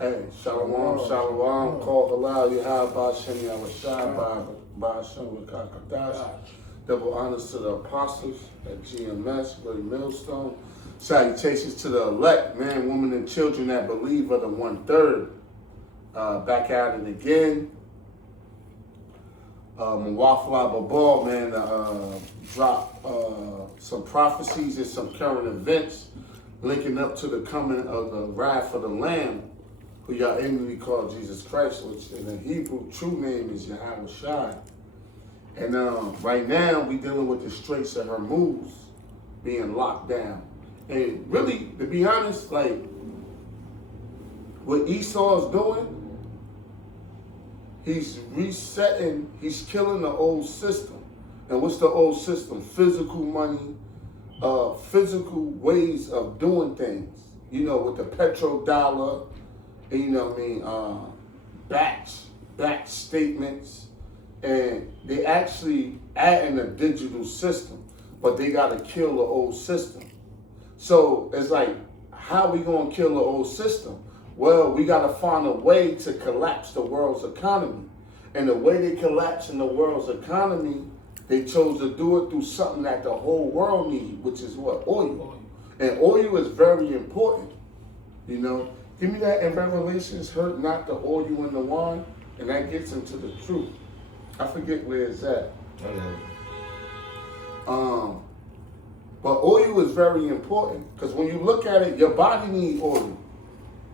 Hey, Shalom, Shalom, call halal, Yahweh, Shem, Yahushua, Ba'ashem, Rakakadash. Double honors to the apostles at GMS, Great Millstone. Salutations to the elect, man, women, and children that believe are the 1/3. Back at it again. Mwafla Babal, man, drop some prophecies and some current events linking up to the coming of the wrath of the Lamb, who y'all inwardly call Jesus Christ, which in the Hebrew true name is Yahweh Shai. And right now we dealing with the Straits of Hormuz being locked down. And really, to be honest, like what Esau's doing, he's resetting, he's killing the old system. And what's the old system? Physical money, physical ways of doing things. You know, with the petrodollar, you know what I mean, batch statements. And they actually adding a digital system, but they got to kill the old system. So it's like, how we going to kill the old system? Well, we got to find a way to collapse the world's economy. And the way they collapse in the world's economy, they chose to do it through something that the whole world needs, which is what? Oil. And oil is very important. You know, give me that in Revelations, hurt not the oil and the wine, and that gets into the truth. I forget where it's at. But oil is very important because when you look at it, your body needs oil,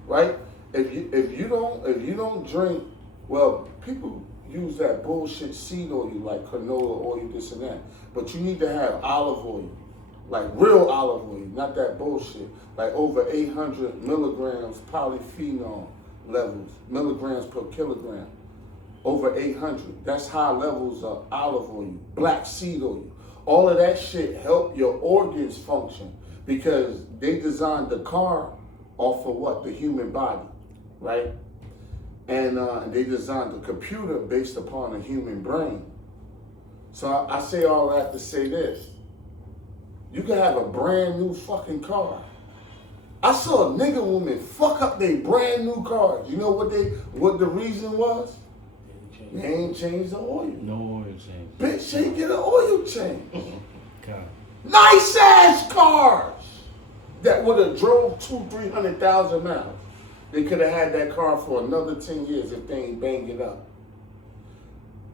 right? If you don't drink, well, people use that bullshit seed oil like canola oil, this and that, but you need to have olive oil, like real olive oil, not that bullshit, like over 800 milligrams polyphenol levels, milligrams per kilogram. Over 800. That's high levels of olive oil, black seed oil. All of that shit help your organs function because they designed the car off of what? The human body, right? And they designed the computer based upon a human brain. So I say all that to say this. You can have a brand new fucking car. I saw a nigga woman fuck up their brand new cars. You know what the reason was? They ain't changed the oil. No oil change. Bitch, she ain't get an oil change. God. Nice ass cars that would have drove 200,000-300,000 miles. They could have had that car for another 10 years if they ain't banged it up.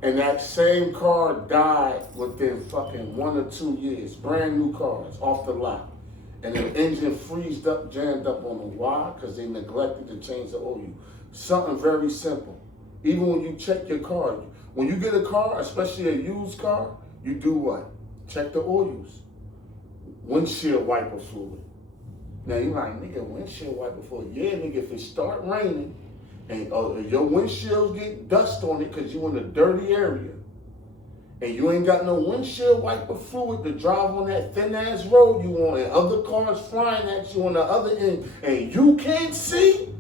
And that same car died within fucking 1 or 2 years. Brand new cars off the lot. And the engine freezed up, jammed up on them. Why? Because they neglected to change the oil. Something very simple. Even when you check your car, when you get a car, especially a used car, you do what? Check the oils. Windshield wiper fluid. Now you're like, nigga, windshield wiper fluid. Yeah, nigga, if it start raining and your windshields get dust on it because you in a dirty area and you ain't got no windshield wiper fluid to drive on that thin ass road you on and other cars flying at you on the other end and you can't see,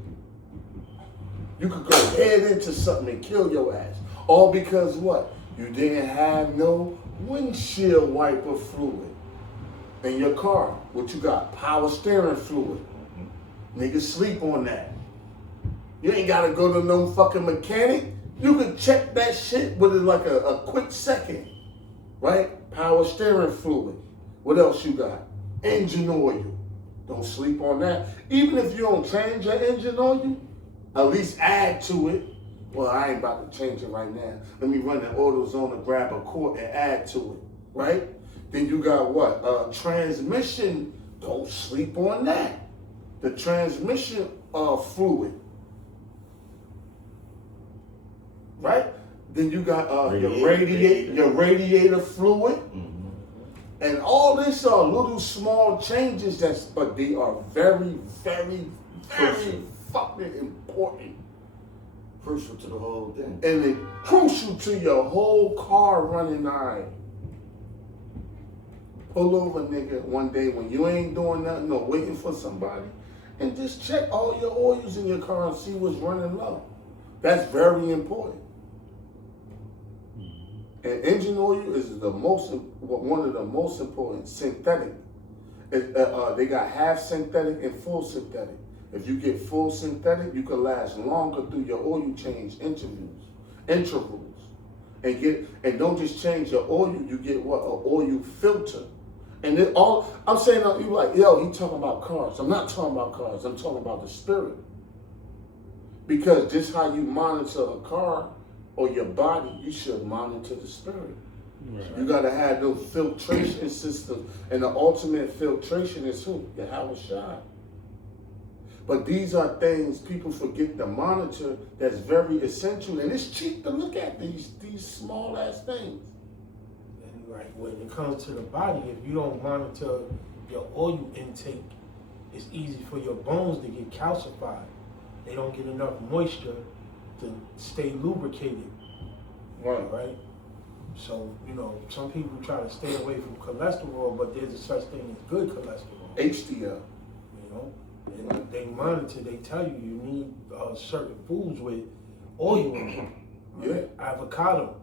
you could go head into something and kill your ass. All because what? You didn't have no windshield wiper fluid in your car. What you got? Power steering fluid. Niggas sleep on that. You ain't gotta go to no fucking mechanic. You can check that shit with like a quick second. Right? Power steering fluid. What else you got? Engine oil. Don't sleep on that. Even if you don't change your engine oil, at least add to it. Well, I ain't about to change it right now. Let me run the AutoZone and grab a quart and add to it, right? Then you got what? Transmission. Don't sleep on that. The transmission fluid, right? Then you got your radiator fluid. Mm-hmm. And all this are little small changes but they are very, very, very fucking important. Crucial to the whole thing. And it's crucial to your whole car running right. Pull over, nigga, one day when you ain't doing nothing or waiting for somebody, and just check all your oils in your car and see what's running low. That's very important. And engine oil is one of the most important synthetic. They got half synthetic and full synthetic. If you get full synthetic, you can last longer through your oil change intervals. And don't just change your oil, you get what? An oil filter. And it all, I'm saying, you like, yo, he talking about cars. I'm not talking about cars, I'm talking about the spirit. Because just how you monitor a car or your body, you should monitor the spirit. Right. You gotta have those filtration systems. And the ultimate filtration is who? Yahweh Shai. But these are things people forget to monitor that's very essential. And it's cheap to look at these small ass things. And like when it comes to the body, if you don't monitor your oil intake, it's easy for your bones to get calcified. They don't get enough moisture to stay lubricated, right? So, you know, some people try to stay away from cholesterol, but there's a such thing as good cholesterol. HDL. You know, and they monitor, they tell you you need certain foods with oil in them. Yeah. Avocado,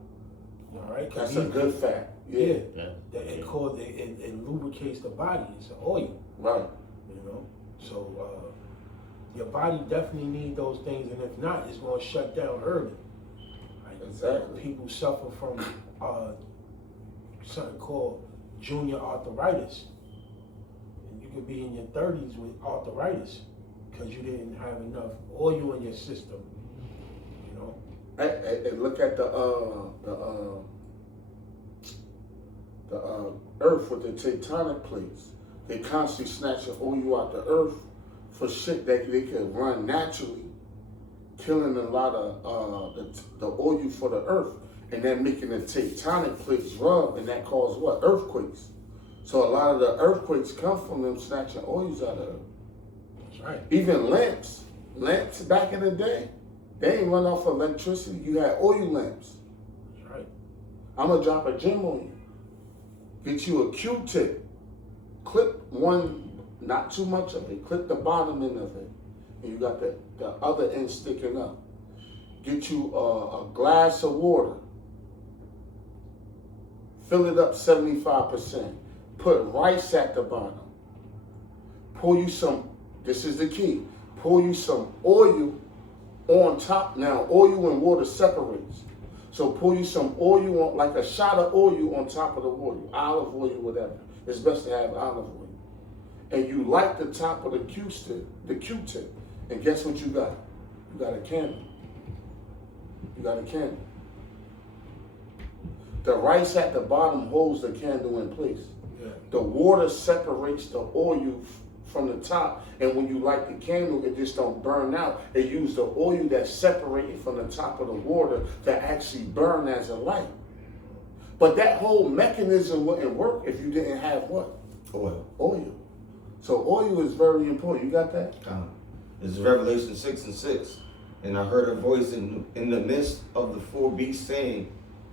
all right? That's a good fact. Yeah. Yeah. It lubricates the body. It's an oil. Right. You know, so your body definitely needs those things, and if not, it's going to shut down early. Like, Exactly. people suffer from something called junior arthritis, and you could be in your 30s with arthritis because you didn't have enough oil in your system. You know. And look at the earth with the tectonic plates. They constantly snatching oil out the earth for shit that they could run naturally, killing a lot of the oil for the earth, and then making the tectonic plates rub, and that causes what? Earthquakes. So a lot of the earthquakes come from them snatching oils out of earth. That's right. Even lamps back in the day, they ain't run off electricity. You had oil lamps. That's right. I'm gonna drop a gem on you. Get you a Q-tip. Clip one, not too much of it. Clip the bottom end of it. And you got the other end sticking up. Get you a glass of water. Fill it up 75%. Put rice at the bottom. Pour you some, this is the key. Pour you some oil on top. Now, oil and water separates. So pour you some oil on, like a shot of oil on top of the oil, olive oil, whatever. It's best to have olive oil. And you light the top of the Q-tip, and guess what you got? You got a candle. You got a candle. The rice at the bottom holds the candle in place. Yeah. The water separates the oil from the top, and when you light the candle, it just don't burn out. They use the oil that's separated from the top of the water to actually burn as a light. But that whole mechanism wouldn't work if you didn't have what? Oil. Oil. So oil is very important. You got that? This is Revelation 6:6. And I heard a voice in the midst of the four beasts saying,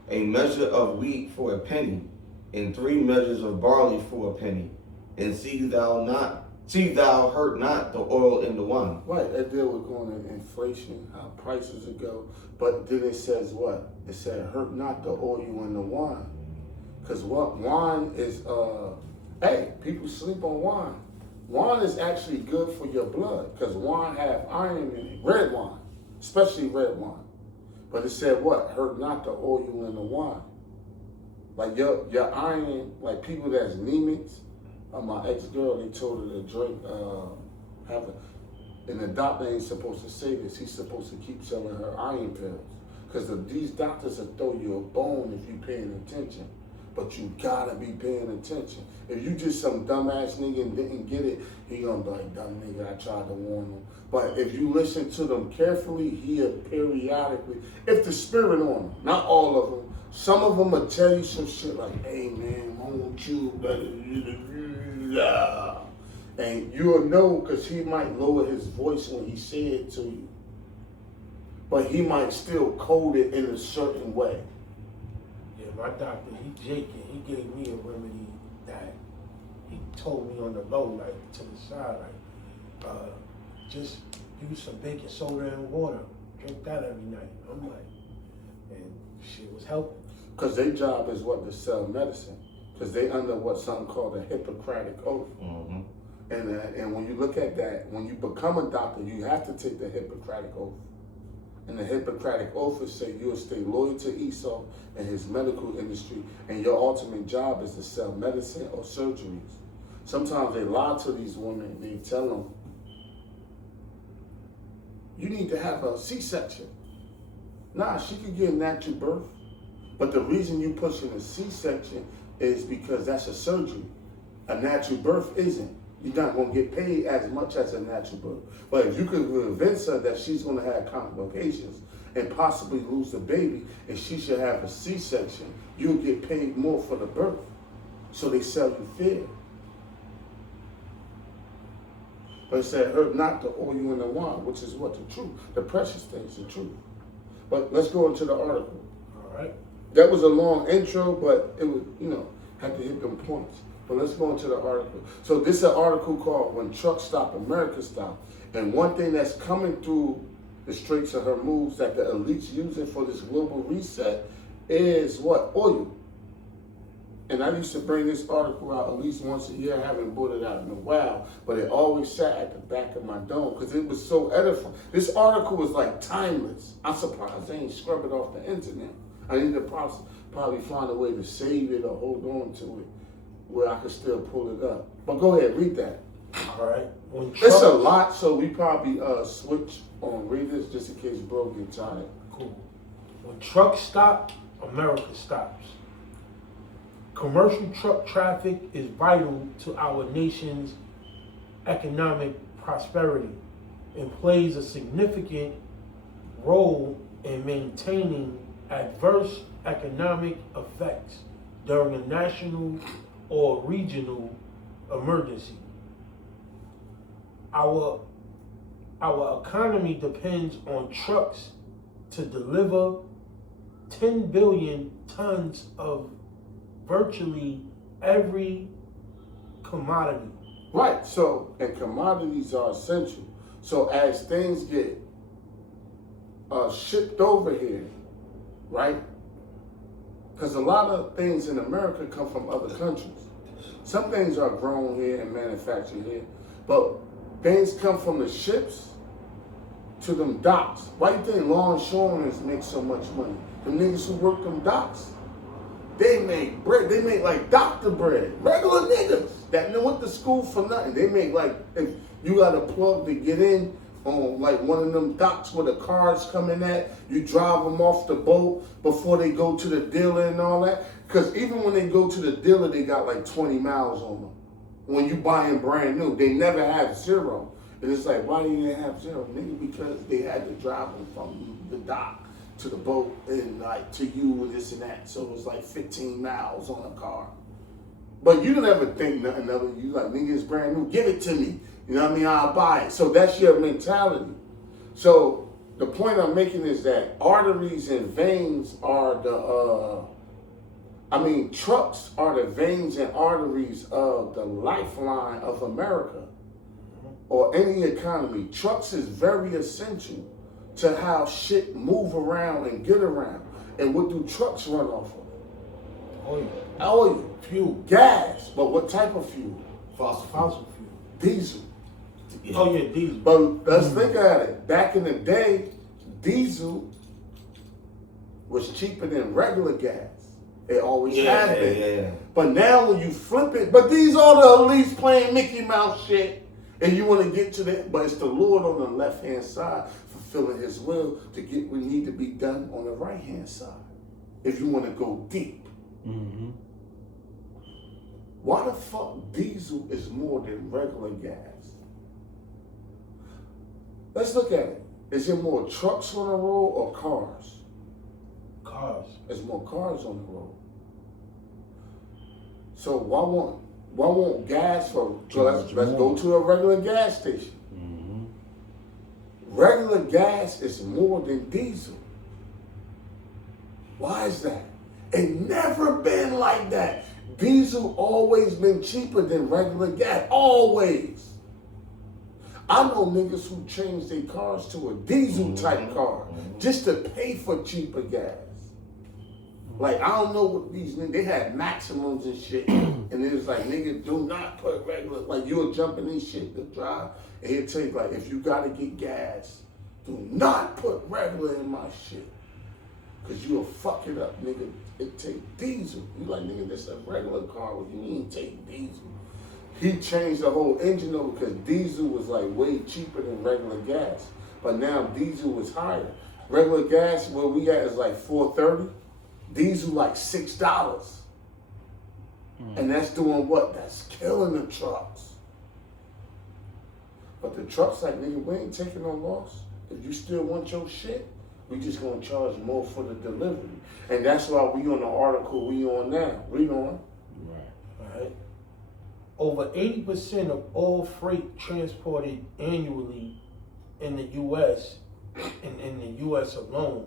a measure of wheat for a penny, and 3 measures of barley for a penny. And see thou hurt not the oil and the wine. Right, that deal with going in inflation, how prices would go. But then it says what? It said, hurt not the oil and the wine. Because what? Wine is, hey, people sleep on wine. Wine is actually good for your blood because wine have iron in it. Red wine, especially red wine. But it said what? Hurt not the oil and the wine. Like your iron, like people that's anemics. My ex-girl, they told her to drink, and the doctor ain't supposed to say this. He's supposed to keep selling her iron pills. Because these doctors will throw you a bone if you paying attention. But you gotta be paying attention. If you just some dumbass nigga and didn't get it, he gonna be like, dumb nigga, I tried to warn him. But if you listen to them carefully, he'll periodically, if the spirit on them, not all of them, some of them will tell you some shit like, hey man, won't you, and you'll know because he might lower his voice when he say it to you. But he might still code it in a certain way. Yeah, my doctor, he gave me a remedy that he told me on the low, like to the side, like, just use some baking soda and water. Drink that every night. I'm like, and shit was helping. Because their job is what? To sell medicine. Because they under what something called a Hippocratic oath. Mm-hmm. And when you look at that, when you become a doctor, you have to take the Hippocratic Oath. And the Hippocratic Oath is say you'll stay loyal to Esau and his medical industry, and your ultimate job is to sell medicine or surgeries. Sometimes they lie to these women. They tell them, you need to have a C-section. Nah, she could get a natural birth. But the reason you pushing a C-section is because that's a surgery. A natural birth isn't. You're not going to get paid as much as a natural birth. But if you can convince her that she's going to have complications and possibly lose the baby, and she should have a C-section, you'll get paid more for the birth. So they sell you fear. But it said, hurt not the oil in the wine, which is what? The truth. The precious things, the truth. But let's go into the article. All right. That was a long intro, but it was, had to hit them points. But let's go into the article. So this is an article called When Trucks Stop, America Stop. And one thing that's coming through the Straits of Hormuz that the elites using for this global reset is what? Oil. And I used to bring this article out at least once a year. I haven't brought it out in a while, but it always sat at the back of my dome because it was so edifying. This article was like timeless. I'm surprised they ain't scrub it off the internet. I need to probably find a way to save it or hold on to it where I could still pull it up. But go ahead, read that. All right. It's a lot, so we probably switch on readers just in case bro get tired. Cool. When trucks stop, America stops. Commercial truck traffic is vital to our nation's economic prosperity and plays a significant role in maintaining adverse economic effects during a national or regional emergency. Our economy depends on trucks to deliver 10 billion tons of virtually every commodity. Right, so, and commodities are essential. So as things get shipped over here, right? Because a lot of things in America come from other countries. Some things are grown here and manufactured here, but things come from the ships to them docks. Why do you think longshoremen make so much money? The niggas who work them docks, they make bread. They make like doctor bread. Regular niggas that went to school for nothing. They make like, if you got a plug to get in on like one of them docks where the cars come in at, you drive them off the boat before they go to the dealer and all that. Because even when they go to the dealer, they got like 20 miles on them. When you buy them brand new, they never have zero. And it's like, why do you have zero? Nigga, because they had to drive them from the dock to the boat and like to you and this and that. So it was like 15 miles on a car. But you don't ever think nothing of it. You like, nigga, it's brand new, give it to me. You know what I mean? I'll buy it. So that's your mentality. So the point I'm making is that arteries and veins are trucks are the veins and arteries of the lifeline of America or any economy. Trucks is very essential to how shit move around and get around. And what do trucks run off of? Oil, fuel, gas. But what type of fuel? Fossil fuel. Diesel. Yeah. Oh yeah, diesel. But let's think at it. Back in the day, diesel was cheaper than regular gas. It always has been. Yeah. But now when you flip it, but these are the elites playing Mickey Mouse shit. And you want to get to that, but it's the Lord on the left-hand side fulfilling his will to get what need to be done on the right-hand side. If you want to go deep. Mm-hmm. Why the fuck diesel is more than regular gas? Let's look at it. Is there more trucks on the road or cars? Cars. There's more cars on the road. So why won't gas for, so let's go to a regular gas station. Mm-hmm. Regular gas is more than diesel. Why is that? It never been like that. Diesel always been cheaper than regular gas, always. I know niggas who changed their cars to a diesel type car just to pay for cheaper gas. Like, I don't know what these niggas, they had maximums and shit. And it was like, nigga, do not put regular, like, you'll jump in this shit to drive. And he'll tell you, like, if you gotta get gas, do not put regular in my shit. Cause you'll fuck it up, nigga. It take diesel. You like, nigga, this a regular car. What you mean take diesel? He changed the whole engine over because diesel was like way cheaper than regular gas. But now diesel was higher. Regular gas, where we at is like $4.30. Diesel like $6. And that's doing what? That's killing the trucks. But the trucks like, nigga, we ain't taking no loss. If you still want your shit, we just gonna charge more for the delivery. And that's why we on the article we on now. Read on. Right. Alright. Over 80% of all freight transported annually in the U.S., in the U.S. alone,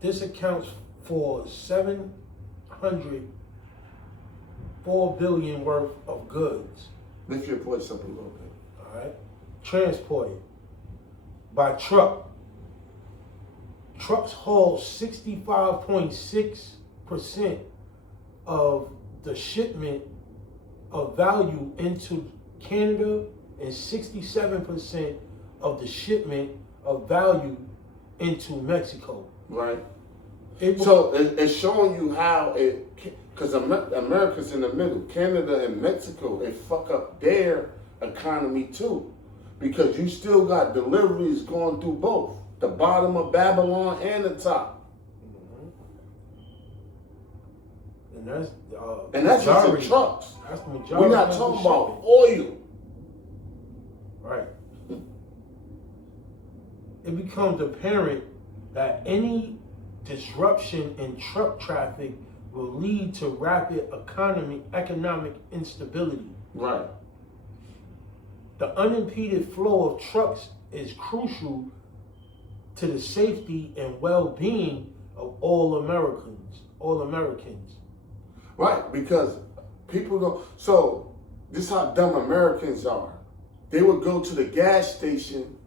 this accounts for $704 billion worth of goods. Lift your voice up a little bit. All right, transported by truck. Trucks haul 65.6% of the shipment of value into Canada and 67% of the shipment of value into Mexico. Right. So it's showing you how it, because America's in the middle. Canada and Mexico, they fuck up their economy too. Because you still got deliveries going through both. The bottom of Babylon and the top. And that's just the trucks. That's the majority. We're not talking about oil. Right. It becomes apparent that any disruption in truck traffic will lead to rapid economic instability. Right. The unimpeded flow of trucks is crucial to the safety and well-being of all Americans. Right, because people don't. So this is how dumb Americans are. They would go to the gas station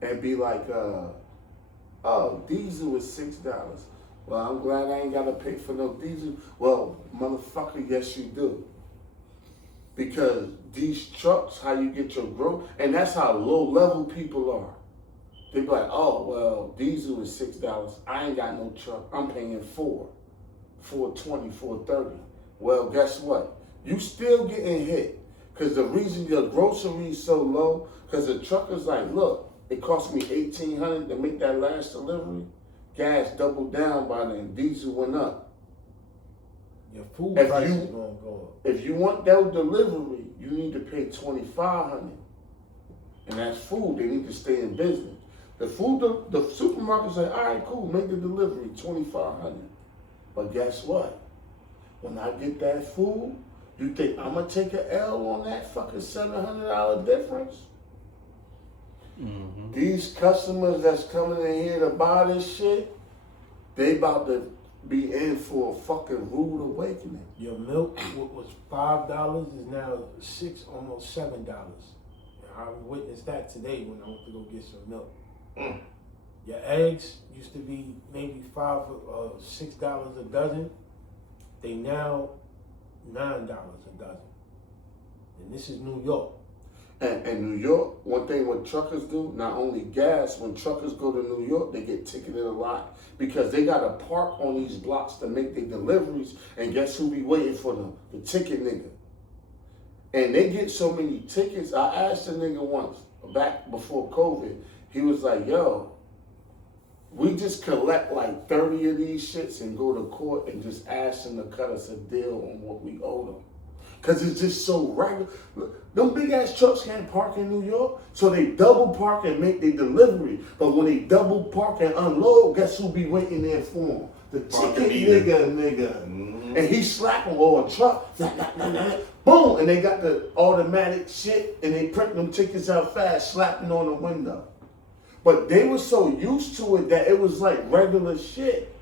and be like, oh, diesel is $6. Well, I'm glad I ain't got to pay for no diesel. Well, motherfucker, yes you do. Because these trucks, how you get your growth, and that's how low-level people are. They be like, oh, well, diesel is $6. I ain't got no truck. I'm paying $4.20, $4.30. Well, guess what? You still getting hit. Because the reason your grocery is so low, because the trucker's like, look, it cost me $1,800 to make that last delivery. Gas doubled down by then. Diesel went up. Your food price is going to go up. If you want that delivery, you need to pay $2,500. And that's food. They need to stay in business. The supermarket say, all right, cool, make the delivery, $2,500. But guess what? When I get that food, you think I'm gonna take an L on that fucking $700 difference? Mm-hmm. These customers that's coming in here to buy this shit, they about to be in for a fucking rude awakening. Your milk, what was $5, is now $6, almost $7. I witnessed that today when I went to go get some milk. Your eggs used to be maybe $5 or $6 a dozen. They now $9 a dozen. And this is New York. And New York, one thing what truckers do, not only gas, when truckers go to New York, they get ticketed a lot because they got to park on these blocks to make their deliveries. And guess who be waiting for them? The ticket nigga. And they get so many tickets. I asked a nigga once, back before COVID, he was like, yo, we just collect like 30 of these shits and go to court and just ask them to cut us a deal on what we owe them. Because it's just so regular. Them big ass trucks can't park in New York, so they double park and make their delivery. But when they double park and unload, guess who be waiting there for them? The ticket nigga. Mm-hmm. And he slapping or a truck, boom, and they got the automatic shit and they print them tickets out fast, slapping on the window. But they were so used to it that it was like regular shit.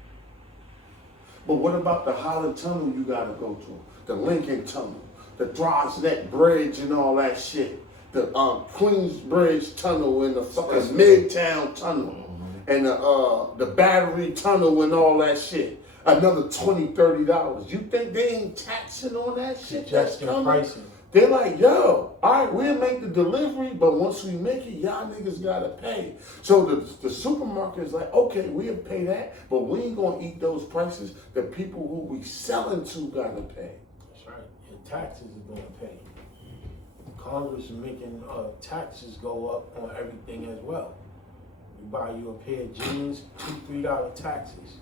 But what about the Holland Tunnel you gotta go to? The Lincoln Tunnel, the Throgs Neck Bridge and all that shit. The Queensbridge Tunnel and the fucking Midtown Tunnel. and the battery tunnel and all that shit, another $20, $30. You think they ain't taxing on that shit that's Suggesting coming? pricing. They're like, yo, all right, we'll make the delivery, but once we make it, y'all niggas gotta pay. So the supermarket is like, okay, we'll pay that, but we ain't gonna eat those prices. The people who we selling to gotta pay. That's right. Your taxes are going to pay. Congress is making taxes go up on everything as well. You buy you a pair of jeans, $2, $3 taxes.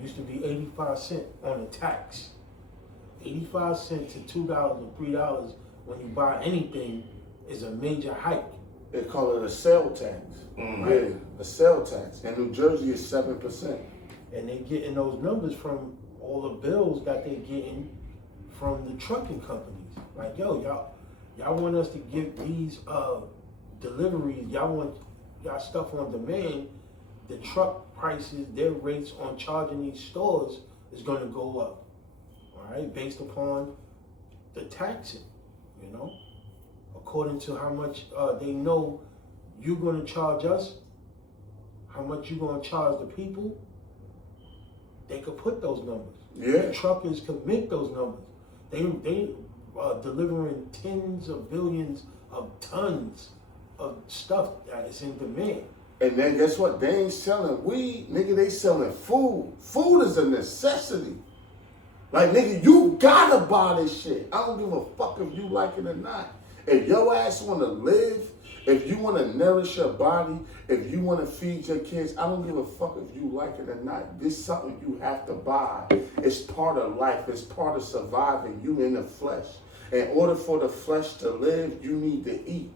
Used to be 85 cents on the tax. 85 cents to $2 or $3 when you buy anything is a major hike. They call it a sale tax. Yeah, a sale tax. In New Jersey, it's 7%. And they're getting those numbers from all the bills that they're getting from the trucking companies. Like, yo, y'all want us to give these deliveries, y'all want y'all stuff on demand, the truck prices, their rates on charging these stores is gonna go up. All right, based upon the taxing, you know, according to how much they know you're gonna charge us, how much you're gonna charge the people, they could put those numbers. Yeah. The truckers could make those numbers. They delivering tens of billions of tons of stuff that is in demand. And then guess what? They ain't selling weed, nigga. They selling food. Food is a necessity. Like, nigga, you gotta buy this shit. I don't give a fuck if you like it or not. If your ass wanna live, if you wanna nourish your body, if you wanna feed your kids, I don't give a fuck if you like it or not. This is something you have to buy. It's part of life. It's part of surviving. You in the flesh. In order for the flesh to live, you need to eat.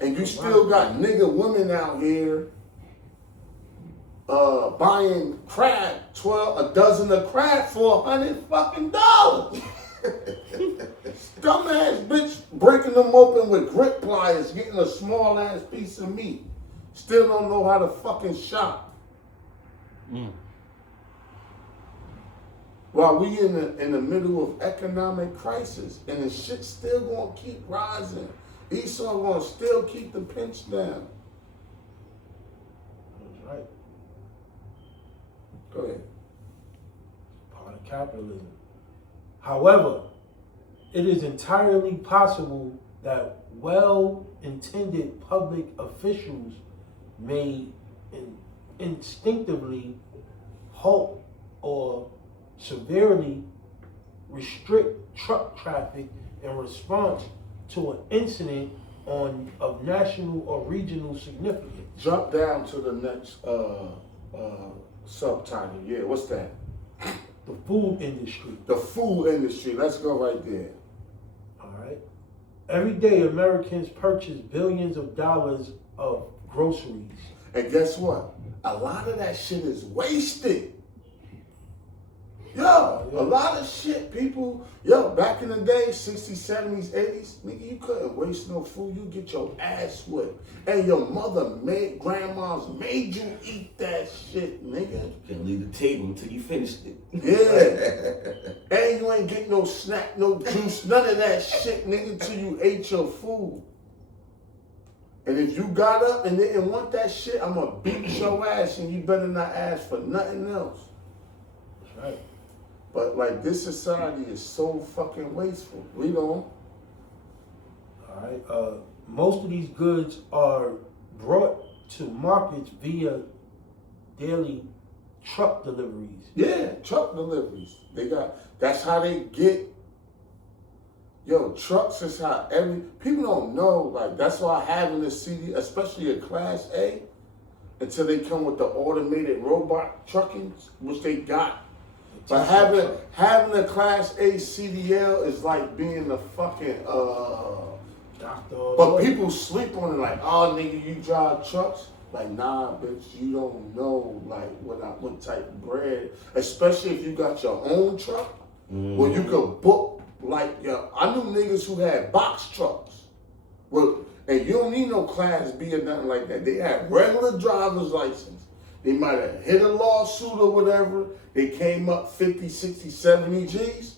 And you still got nigga women out here buying crab, a dozen of crab for $100 fucking dollars. Dumbass bitch breaking them open with grip pliers, getting a small ass piece of meat. Still don't know how to fucking shop. While we in the middle of economic crisis, and the shit's still gonna keep rising. Esau gonna still keep the pinch down. That's right. Go ahead. Part of capitalism. However, it is entirely possible that well-intended public officials may instinctively halt or severely restrict truck traffic in response to an incident of national or regional significance. Jump down to the next subtitle. Yeah, what's that? The food industry. The food industry. Let's go right there. All right. Every day, Americans purchase billions of dollars of groceries. And guess what? A lot of that shit is wasted. Yo, a lot of shit, people, back in the day, 60s, 70s, 80s, nigga, you couldn't waste no food. You get your ass whipped. And your grandmas made you eat that shit, nigga. You can't leave the table until you finished it. Yeah. And you ain't get no snack, no juice, none of that shit, nigga, until you ate your food. And if you got up and didn't want that shit, I'm gonna beat your ass and you better not ask for nothing else. That's right. But like this society is so fucking wasteful. We don't. All right. Most of these goods are brought to markets via daily truck deliveries. Yeah, truck deliveries. That's how they get. Trucks is how people don't know. Like, that's why having a CD, especially a Class A, until they come with the automated robot trucking, which they got. But having a Class A CDL is like being a fucking doctor. But people sleep on it like, oh nigga, you drive trucks. Like, nah, bitch, you don't know like what type of bread. Especially if you got your own truck, where you could book like I knew niggas who had box trucks. Well, and you don't need no Class B or nothing like that. They had regular driver's license. They might have hit a lawsuit or whatever. They came up 50, 60, 70 G's.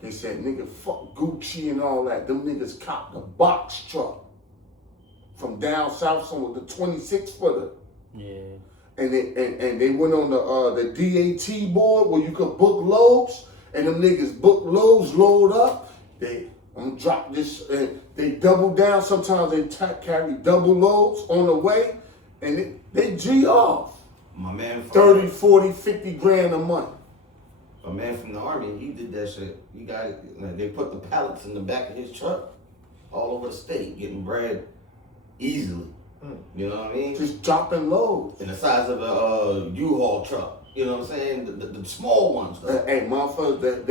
They said, nigga, fuck Gucci and all that. Them niggas copped a box truck from down south, some with the 26 footer. Yeah. And they went on the DAT board where you could book loads, and them niggas book loads, load up. I'm gonna drop this, and they double down. Sometimes they carry double loads on the way, and they G off. My man from 30, 40, 50 grand a month. a man from the army, he did that shit. He got they put the pallets in the back of his truck all over the state, getting bread easily. You know what I mean? Just dropping loads. In the size of a U-Haul truck. You know what I'm saying? The small ones. Though. Hey, motherfuckers,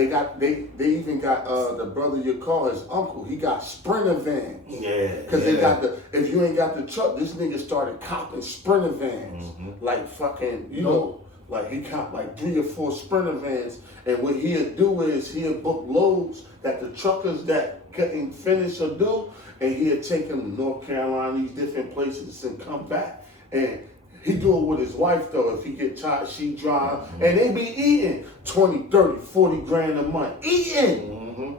they even got the brother you call his uncle. He got Sprinter vans. Yeah. Cause they got if you ain't got the truck, this nigga started copping Sprinter vans. Like fucking, you know, like he copped like 3 or 4 Sprinter vans. And what he'll do is he'll book loads that the truckers that couldn't finish or do, and he'll take them to North Carolina, these different places, and come back. And he do it with his wife though. If he get tired, she drive. And they be eating 20, 30, 40 grand a month. Eating.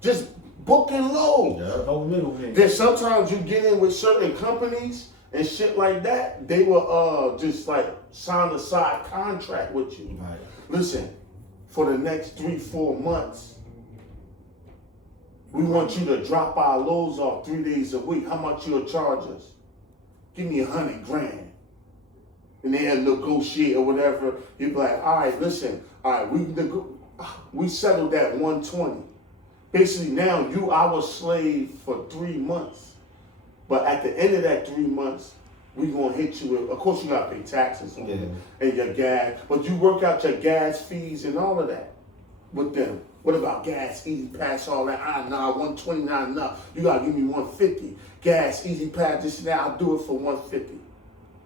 Just booking loads. Yeah. No middleman. Then sometimes you get in with certain companies and shit like that, they will just like sign a side contract with you. Right. Listen, for the next 3-4 months, we want you to drop our loads off 3 days a week. How much you'll charge us? Give me 100 grand. And they'll negotiate or whatever. You'll be like, all right, listen, all right, we settled that 120. Basically now you our slave for 3 months. But at the end of that 3 months, we gonna hit you with, of course you gotta pay taxes on it and your gas, but you work out your gas fees and all of that with them. What about gas, easy pass, all that? Nah, 129 enough. You gotta give me 150. Gas, easy pass, this and that, I'll do it for 150.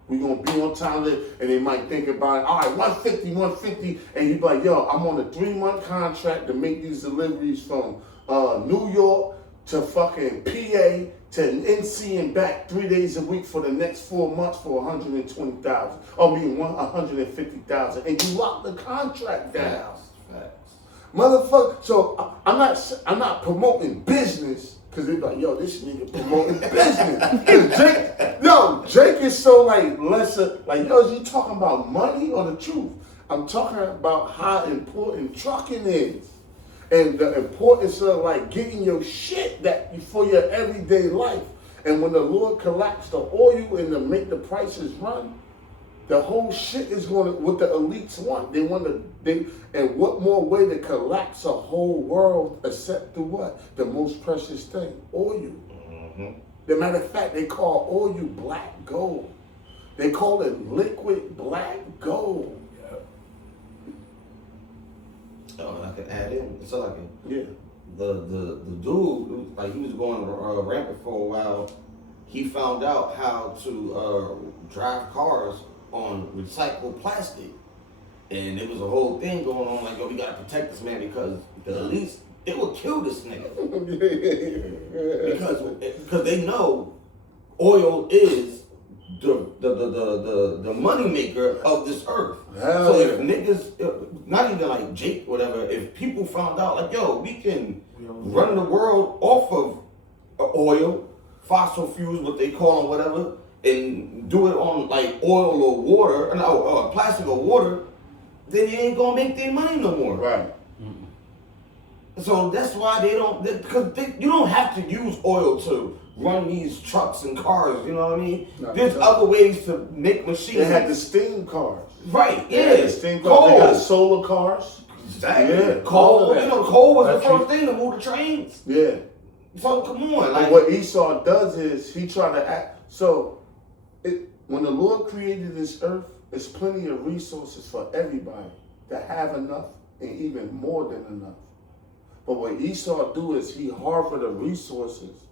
We gonna be on time there, and they might think about it, all right, 150, and you be like, yo, I'm on a 3-month contract to make these deliveries from New York to fucking PA to NC and back 3 days a week for the next 4 months for 120,000. I mean 150,000, and you lock the contract down. Facts. Motherfucker, so I'm not promoting business, cause they be like, yo, this nigga promoting business. Cause Jake is so like lesser, like, yo, is he talking about money or the truth? I'm talking about how important trucking is. And the importance of like getting your shit that for your everyday life. And when the Lord collapsed the oil and to make the prices run, the whole shit is going to, what the elites want. And what more way to collapse a whole world except through what? The most precious thing, oil. As a matter of fact, they call oil black gold. They call it liquid black gold. Oh, I can add in. So like Yeah. the dude, like he was going rampant for a while. He found out how to drive cars on recycled plastic, and it was a whole thing going on. Like, yo, we gotta protect this man because the elites, they will kill this nigga because they know oil is the money maker of this earth. Hell So yeah. if niggas, not even like Jake, whatever, if people found out like, yo, we can run the world off of oil, fossil fuels, what they call them, whatever, and do it on like oil or water, no, plastic or water, then they ain't gonna make their money no more. Right. So that's why they don't, because you don't have to use oil to run these trucks and cars, you know what I mean? No, There's no. other ways to make machines. They had the steam cars. Right, They yeah. had the steam cars. Coal. They got solar cars. Exactly. Yeah, all Coal, of that. you know, coal was the Electric. first thing to move the trains. Yeah. So come on, And like, what Esau does is he try to act. So when the Lord created this earth, there's plenty of resources for everybody to have enough and even more than enough. But what Esau do is he harbor the resources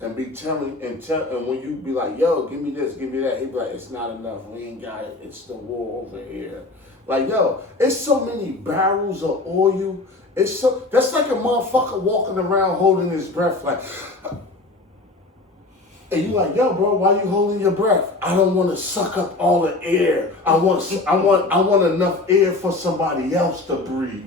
and be telling and when you be like, yo, give me this, give me that, he be like, it's not enough, we ain't got it, it's the war over here. Like, yo, it's so many barrels of oil. That's like a motherfucker walking around holding his breath like, and you like, yo, bro, why you holding your breath? I don't want to suck up all the air. I want enough air for somebody else to breathe.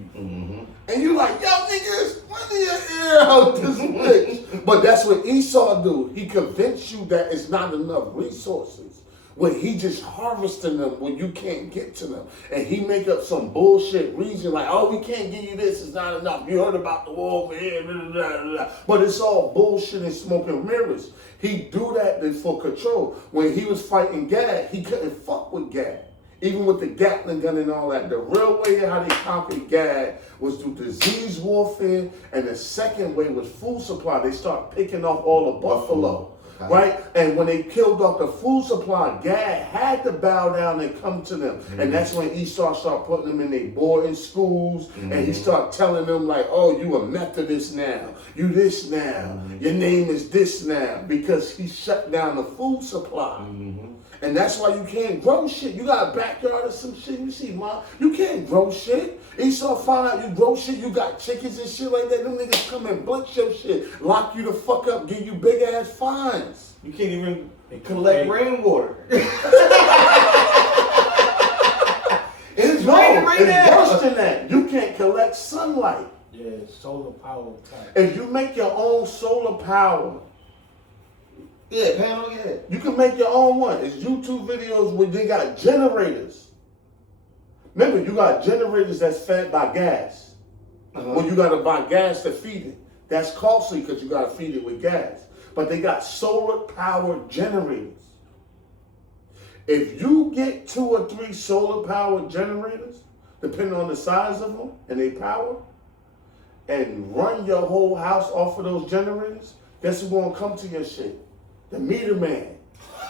And you like, yo, niggas, let me your ear out this bitch. But that's what Esau do. He convinced you that it's not enough resources. When he just harvesting them when you can't get to them. And he make up some bullshit reason like, oh, we can't give you this, it's not enough. You heard about the war over here, blah, blah, blah, blah. But it's all bullshit and smoke and mirrors. He do that for control. When he was fighting Gad, he couldn't fuck with Gad. Even with the Gatling gun and all that. The real way how they conquered Gad was through disease warfare, and the second way was food supply. They start picking off all the buffalo. Right? And when they killed off the food supply, Gad had to bow down and come to them. Mm-hmm. And that's when Esau started putting them in their boarding schools. Mm-hmm. And he started telling them like, oh, you a Methodist now. You this now. Mm-hmm. Your name is this now. Because he shut down the food supply. Mm-hmm. And that's why you can't grow shit. You got a backyard or some shit. You see, Mom, you can't grow shit. Esau found out you grow shit. You got chickens and shit like that. Them niggas come and blitz your shit. Lock you the fuck up. Give you big ass fines. You can't even collect rainwater. It's raining right now. It's worse than that. You can't collect sunlight. Yeah, solar power type. If you make your own solar power, yeah, panel, yeah. you can make your own one. It's YouTube videos where they got generators. Remember, you got generators that's fed by gas. Well, you got to buy gas to feed it. That's costly because you got to feed it with gas. But they got solar powered generators. If you get 2 or 3 solar powered generators, depending on the size of them and their power, and run your whole house off of those generators, guess who's going to come to your shit? The meter man.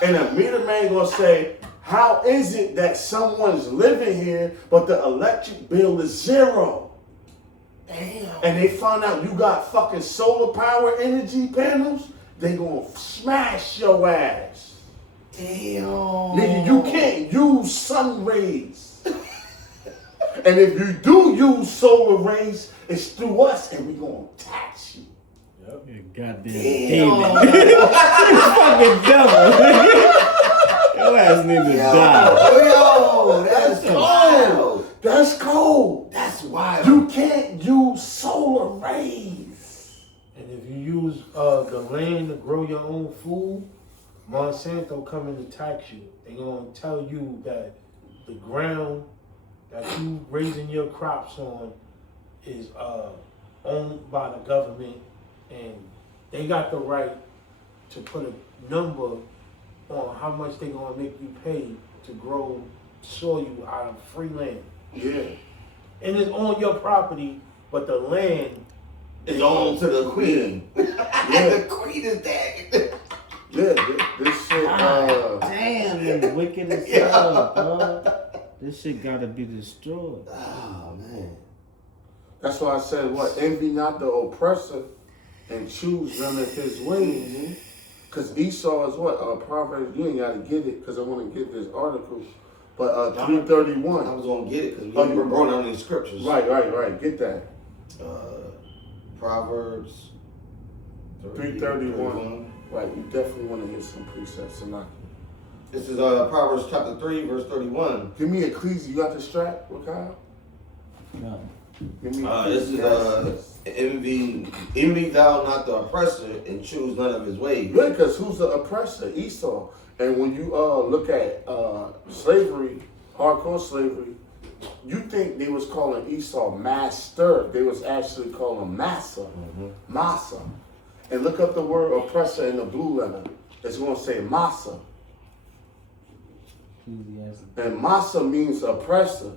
And the meter man going to say, how is it that someone's living here, but the electric bill is 0? Damn. And they found out you got fucking solar power energy panels, they gonna smash your ass. Damn. Nigga, you can't use sun rays. And if you do use solar rays, it's through us and we gonna tax you. Yep. You goddamn demon. You fucking devil. Your ass need to die. Yo, that's cold. That's cold. That's wild. You can't use solar rays. And if you use the land to grow your own food, Monsanto come in to tax you. They gonna tell you that the ground that you raising your crops on is owned by the government, and they got the right to put a number on how much they gonna make you pay to grow soil out of free land. Yeah. And it's on your property, but the land is owned to the queen. Yeah. The queen is dead. Yeah, this shit, Damn, that's wicked as hell, bro. This shit gotta be destroyed. Oh, man. that's why I said, what, envy not the oppressor and choose none of his ways. Because Esau is what? Proverbs, you ain't got to get it because I want to get this article. But 331. I was going to get it because we were going on these scriptures. Right. Get that. Proverbs 331. Right, you definitely want to hit some precepts tonight. This is Proverbs chapter 3, verse 31. Give me Ecclesiastes. You got the strap, Kyle? No. Give me This is envy thou not the oppressor and choose none of his ways. Yeah, because who's the oppressor? Esau. And when you look at slavery, hardcore slavery, you think they was calling Esau master. They was actually calling him massa. Massa. And look up the word oppressor in the blue letter. It's going to say massa. And massa means oppressor.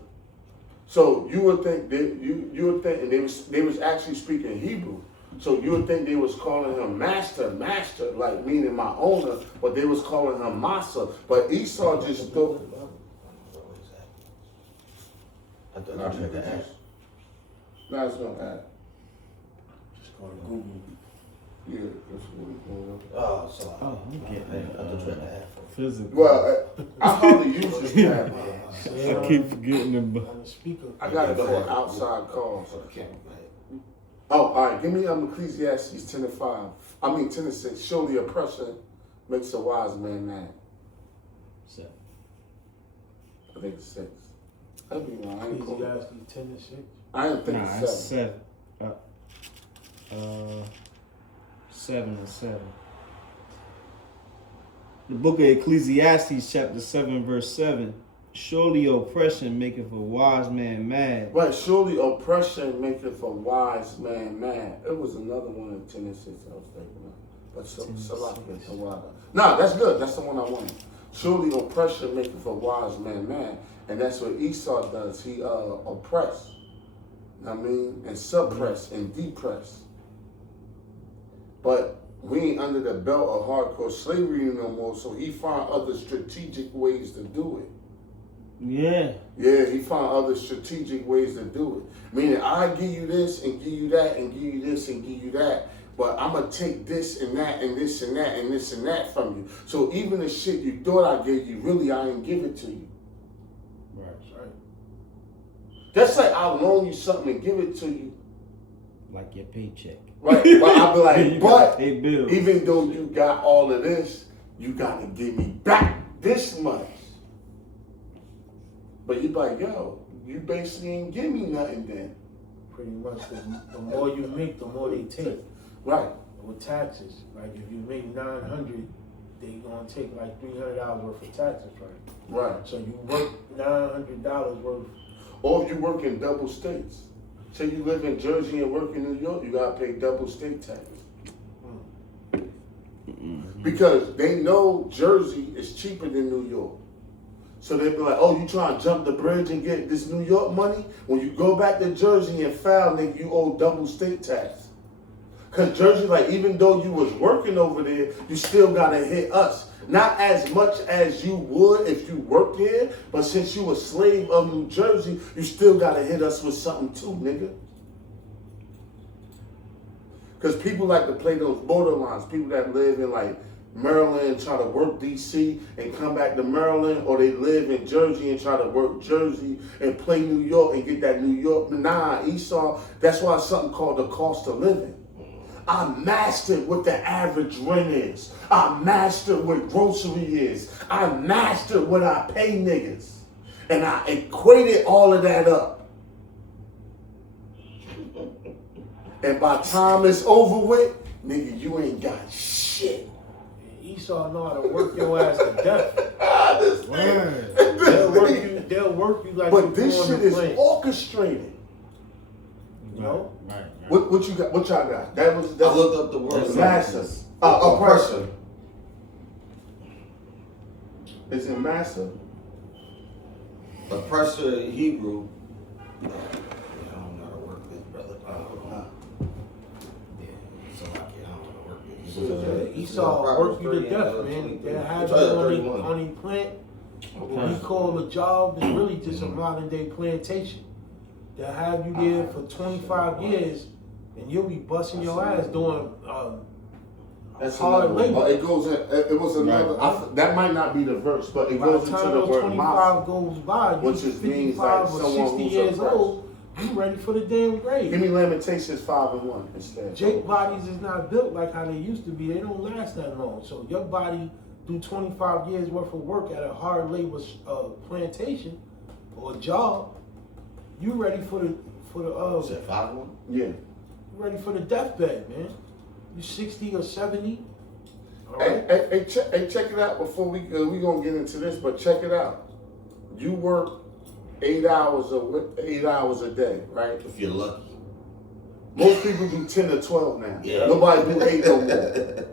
So you would think you would think, and they was actually speaking Hebrew. So you would think they was calling him master, like meaning my owner, but they was calling him massa. But Esau just thought. I thought I tried to ask. No, it's not that. just go to Google. Yeah, that's what we're going on. Oh, sorry. Oh, I'm getting I thought you tried to ask. physical. Well, I hardly use this tab. I keep forgetting about. On the speaker. I got it for outside calls. For the camera, right? Oh, all right. Give me Ecclesiastes 10:5. 10:6. Surely oppression makes a wise man mad. 7. I think it's 6. That'd be wrong. I ain't cool. Ecclesiastes 10:6. I didn't think Nah, it's it's 7. 7 and 7. The book of Ecclesiastes, chapter 7, verse 7. Surely oppression maketh a wise man mad. Right, surely oppression maketh a wise man mad. It was another one in Tennessee I was thinking of. But Salakia Tawada. Nah, that's good. That's the one I wanted. Surely oppression maketh a wise man mad. And that's what Esau does. He oppress. I mean, and suppress and depress. But we ain't under the belt of hardcore slavery no more, so he found other strategic ways to do it. Yeah. Yeah, he found other strategic ways to do it. Meaning, I give you this and give you that and give you this and give you that, but I'm going to take this and that and this and that and this and that from you. So even the shit you thought I gave you, really I ain't give it to you. Right. That's like I'll loan you something and give it to you. Like your paycheck. Right? But I'll be like, You gotta pay but bills. even though you got all of this, you got to give me back this much. But you be like, yo, you basically ain't give me nothing then. Pretty much, the more you make, the more they take. Right. With taxes, like if you make 900, they gonna take like $300 worth of taxes from you. Right. So you work $900 worth. Or if you work in double states. Say you live in Jersey and work in New York, you gotta pay double state tax. Because they know Jersey is cheaper than New York. So they be like, oh, you trying to jump the bridge and get this New York money? When you go back to Jersey and file, nigga, you owe double state tax. Because Jersey, like, even though you was working over there, you still gotta hit us. Not as much as you would if you worked here, but since you a slave of New Jersey, you still gotta hit us with something too, nigga. Because people like to play those borderlines. People that live in like Maryland and try to work DC and come back to Maryland, or they live in Jersey and try to work Jersey and play New York and get that New York. Nah, Esau, that's why it's something called the cost of living. I mastered what the average rent is. I mastered what grocery is. I mastered what I pay niggas. And I equated all of that up. And by the time it's over with, nigga, you ain't got shit. Esau know how to work your ass to death. They'll work you like. But this shit is orchestrated. You know? Right. What you got? What y'all got? That's I looked up the word massa. oppression. Is it massa? Oppressor in Hebrew. I don't know how to work this, brother. So I don't know how to work this. Esau work you to death, man. They have you on the plant. What we call a job is really just a modern day plantation. They'll have you there for 25 years, and you'll be busting your ass doing That's hard labor. It goes in. It was another. That might not be the verse, but it By the goes into time the those word 25 massa, goes by, you which is means like 55 or someone 60 who's years oppressed. old, you ready for the damn grave. Give me Lamentations 5:1 instead. Jake bodies is not built like how they used to be. They don't last that long. So your body do 25 years worth of work at a hard labor plantation or job. You ready for the Is that 5-1? Yeah. you ready for the deathbed, man. You 60 or 70. All Hey, right. check it out before we gonna get into this, but check it out. You work 8 hours a day, right? If you're lucky. Most people do 10 or 12 now. Yeah. Nobody do 8 no more.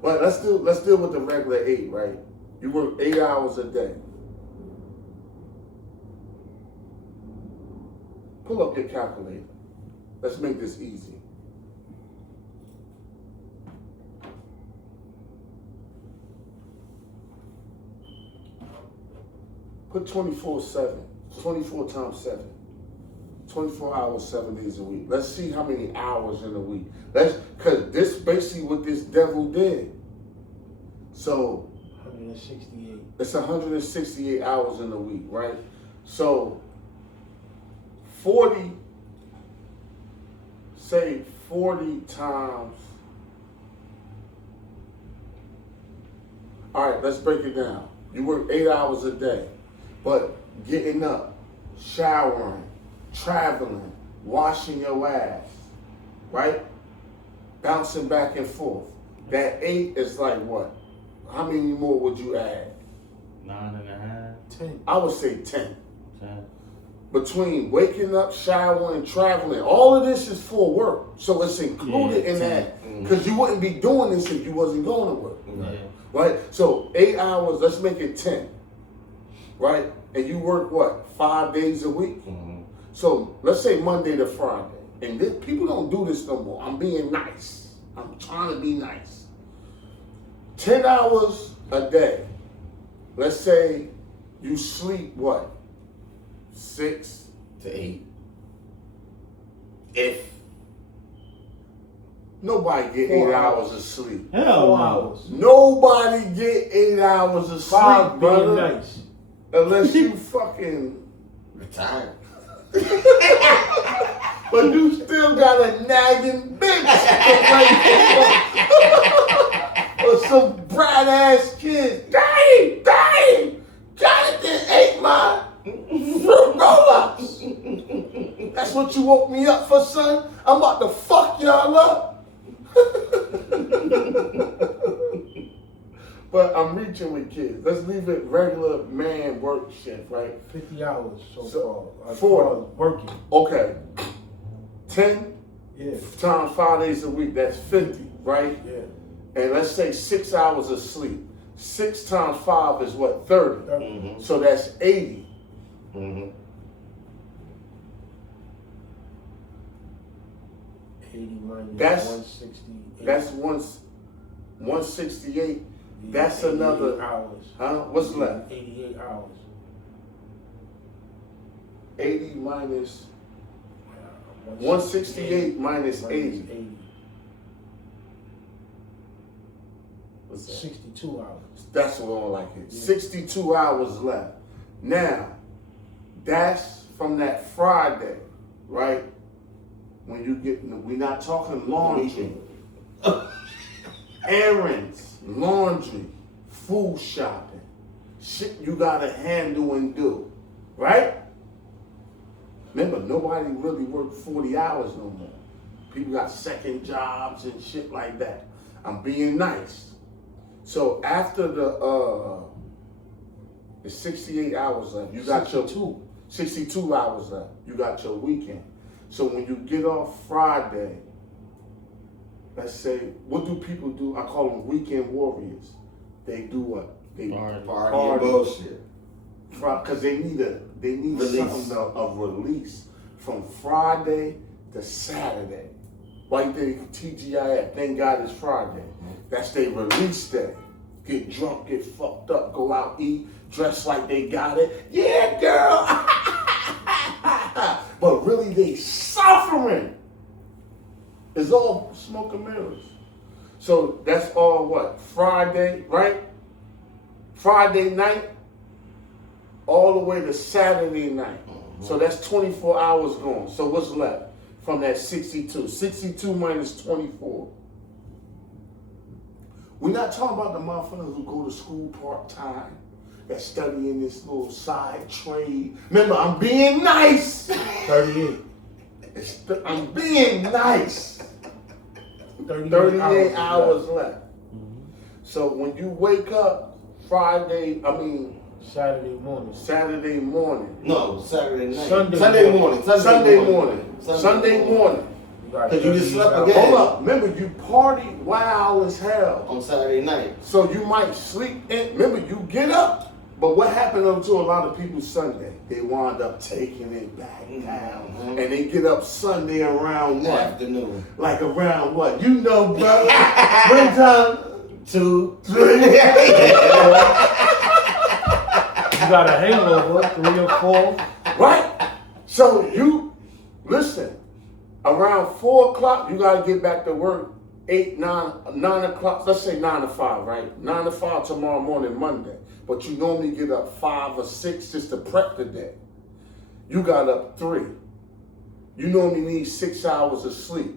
But let's deal with the regular 8, right? You work 8 hours a day. Pull up your calculator. Let's make this easy. Put 24/7. 24 times 7. 24 hours, 7 days a week. Let's see how many hours in a week. Because this basically what this devil did. So 168. it's 168 hours in a week, right? So 40 times. All right, let's break it down. You work 8 hours a day, but getting up, showering, traveling, washing your ass, right? Bouncing back and forth. That 8 is like what? How many more would you add? 9.5. 10. I would say 10. 10. Between waking up, showering, traveling, all of this is for work. So it's included in that. Because you wouldn't be doing this if you wasn't going to work. Yeah. Right? So 8 hours, let's make it 10. Right? And you work what? 5 days a week? Mhm. So let's say Monday to Friday. And people don't do this no more. I'm being nice. I'm trying to be nice. 10 hours a day. Let's say you sleep what? 6 to 8. If nobody get 4 8 hours of sleep. Hell 4 no. hours. Nobody get 8 hours of 5 sleep, being brother. nice. Unless you fucking, Retired. but you still got a nagging bitch. Or some brat ass kids. Dang, Jonathan ate my fruit roll-ups. That's what you woke me up for, son? I'm about to fuck y'all up. But I'm reaching with kids. Let's leave it regular man work shift, right? 50 hours so far. As 4. far as working. Okay. 10 Yeah. times 5 days a week, that's 50, right? Yeah. And let's say 6 hours of sleep. 6 times 5 is what? 30. Mhm. So that's 80. Mhm. 80 minus That's- 168. That's 168. That's 88 another. hours. Huh? What's left? 88 hours. 80 minus 168 minus 80. What's that? 62 hours. That's what I like it. Yeah. 62 hours left. Now, that's from that Friday, right? When you get, we're not talking laundry. Errands, laundry, food shopping, shit you gotta handle and do, right? Remember, nobody really work 40 hours no more. People got second jobs and shit like that. I'm being nice. So after it's 68 hours left. You got your 62 hours left. You got your weekend. So when you get off Friday, let's say, what do people do? I call them weekend warriors. They do what? They Party. Party and bullshit. because they need Release. something of release from Friday to Saturday. Right there, TGIF. Thank God it's Friday. That's their release day. Get drunk, get fucked up, go out, eat, dress like they got it. Yeah, girl. But really, they suffering. It's all smoke and mirrors. So that's all what? Friday, right? Friday night, all the way to Saturday night. So that's 24 hours gone. So what's left from that 62? 62 minus 24. We're not talking about the motherfuckers who go to school part-time, that study in this little side trade. Remember, I'm being nice. 38. I'm being nice. 38 hours left. So when you wake up Saturday morning, No, Saturday night. Sunday morning. Sunday morning. Because you just slept again. Hold up, remember you party wild as hell. On Saturday night. So you might sleep in, remember you get up, but what happened up to a lot of people Sunday? They wind up taking it back down. Mhm. And they get up Sunday around what? Afternoon. Like around what? You know, brother. When time? 2, 3. You got a hangover, 3 or 4. Right? So you, listen, around 4 o'clock, you gotta get back to work. 8, 9 o'clock, let's say 9 to 5, right? 9 to 5 tomorrow morning, Monday. But you normally get up 5 or 6 just to prep the day. You got up 3. You normally need 6 hours of sleep.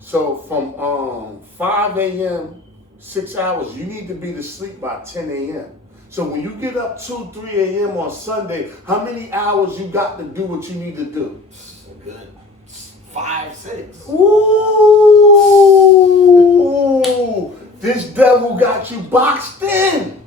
So from 5 a.m., 6 hours, you need to be to sleep by 10 a.m. So when you get up 2, 3 a.m. on Sunday, how many hours you got to do what you need to do? Good. 5, 6. Ooh, this devil got you boxed in.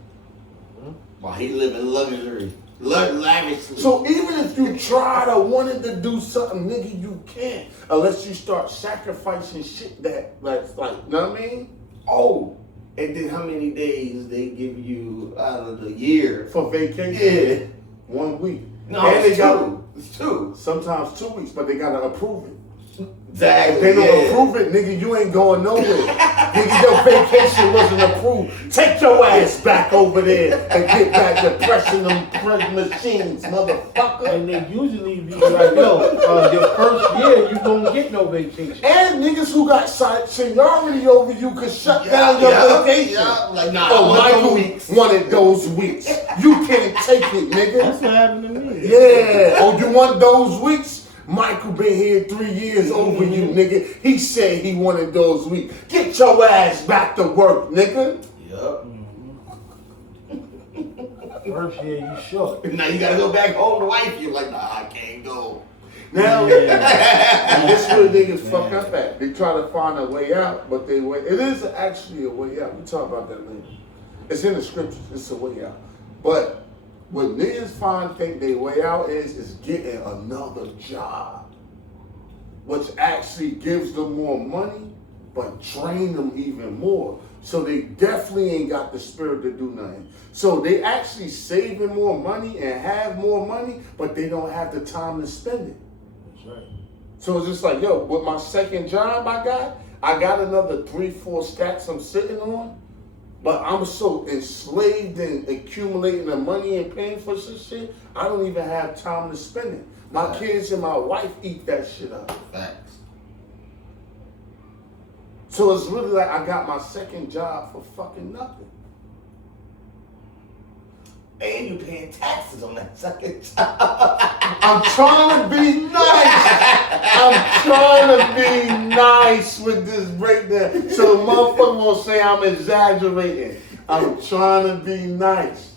While he living luxury, lavishly. So even if you try to wanted to do something, nigga, you can't unless you start sacrificing shit that's like, you know what I mean? Oh, and then how many days they give you out of the year? For vacation, Yeah. 1 week. No, And it's they got- 2. It's 2. Sometimes 2 weeks, but they gotta approve it. Exactly. If they don't yeah. approve it, nigga, you ain't going nowhere. Nigga, your vacation wasn't approved. Take your ass back over there and get back to pressing them press machines, motherfucker. And they usually be like, yo, your first year you don't get no vacation. And niggas who got seniority over you could shut down your vacation. Yeah. Like, nah, Oh, I want Michael those weeks. wanted those weeks. You can't take it, nigga. That's what happened to me. Yeah. Oh, you want those weeks? Michael been here 3 years over you, nigga. He said he wanted those weeks. Get your ass back to work, nigga. Yup. First year you short. Now you gotta go back home to wife. You're like, nah, I can't go. Now, Yeah. and this is where niggas fuck up at. They try to find a way out, but it is actually a way out. We talk about that later. It's in the scriptures. It's a way out. But what niggas think their way out is getting another job, which actually gives them more money, but drain them even more. So they definitely ain't got the spirit to do nothing. So they actually saving more money and have more money, but they don't have the time to spend it. That's right. So it's just like, yo, with my second job I got another 3-4 stacks I'm sitting on, but I'm so enslaved in accumulating the money and paying for some shit, I don't even have time to spend it. My kids and my wife eat that shit up. Facts. So it's really like I got my second job for fucking nothing. And you paying taxes on that second job. I'm trying to be nice. I'm trying to be nice with this breakdown. So the motherfucker won't say I'm exaggerating. I'm trying to be nice.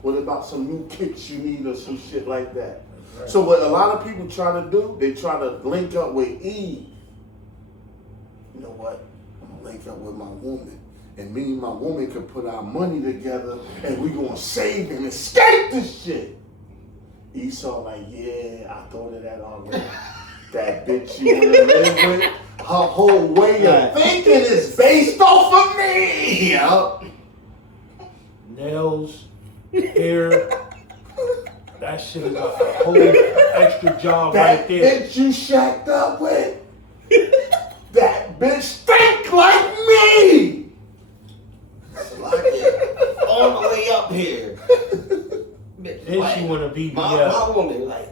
What about some new kicks you need or some shit like that? Right. So what a lot of people try to do, they try to link up with Eve. You know what? I'm gonna link up with my woman. And me and my woman could put our money together and we gonna save and escape this shit. Esau like, yeah, I thought of that already. That bitch you wanna live with, her whole way of thinking is based off of me. Yup. Nails, hair, that shit is a whole extra job That right there. bitch you shacked up with, that bitch think like me. Like it. On the way up here. Then she wanna be my woman, like,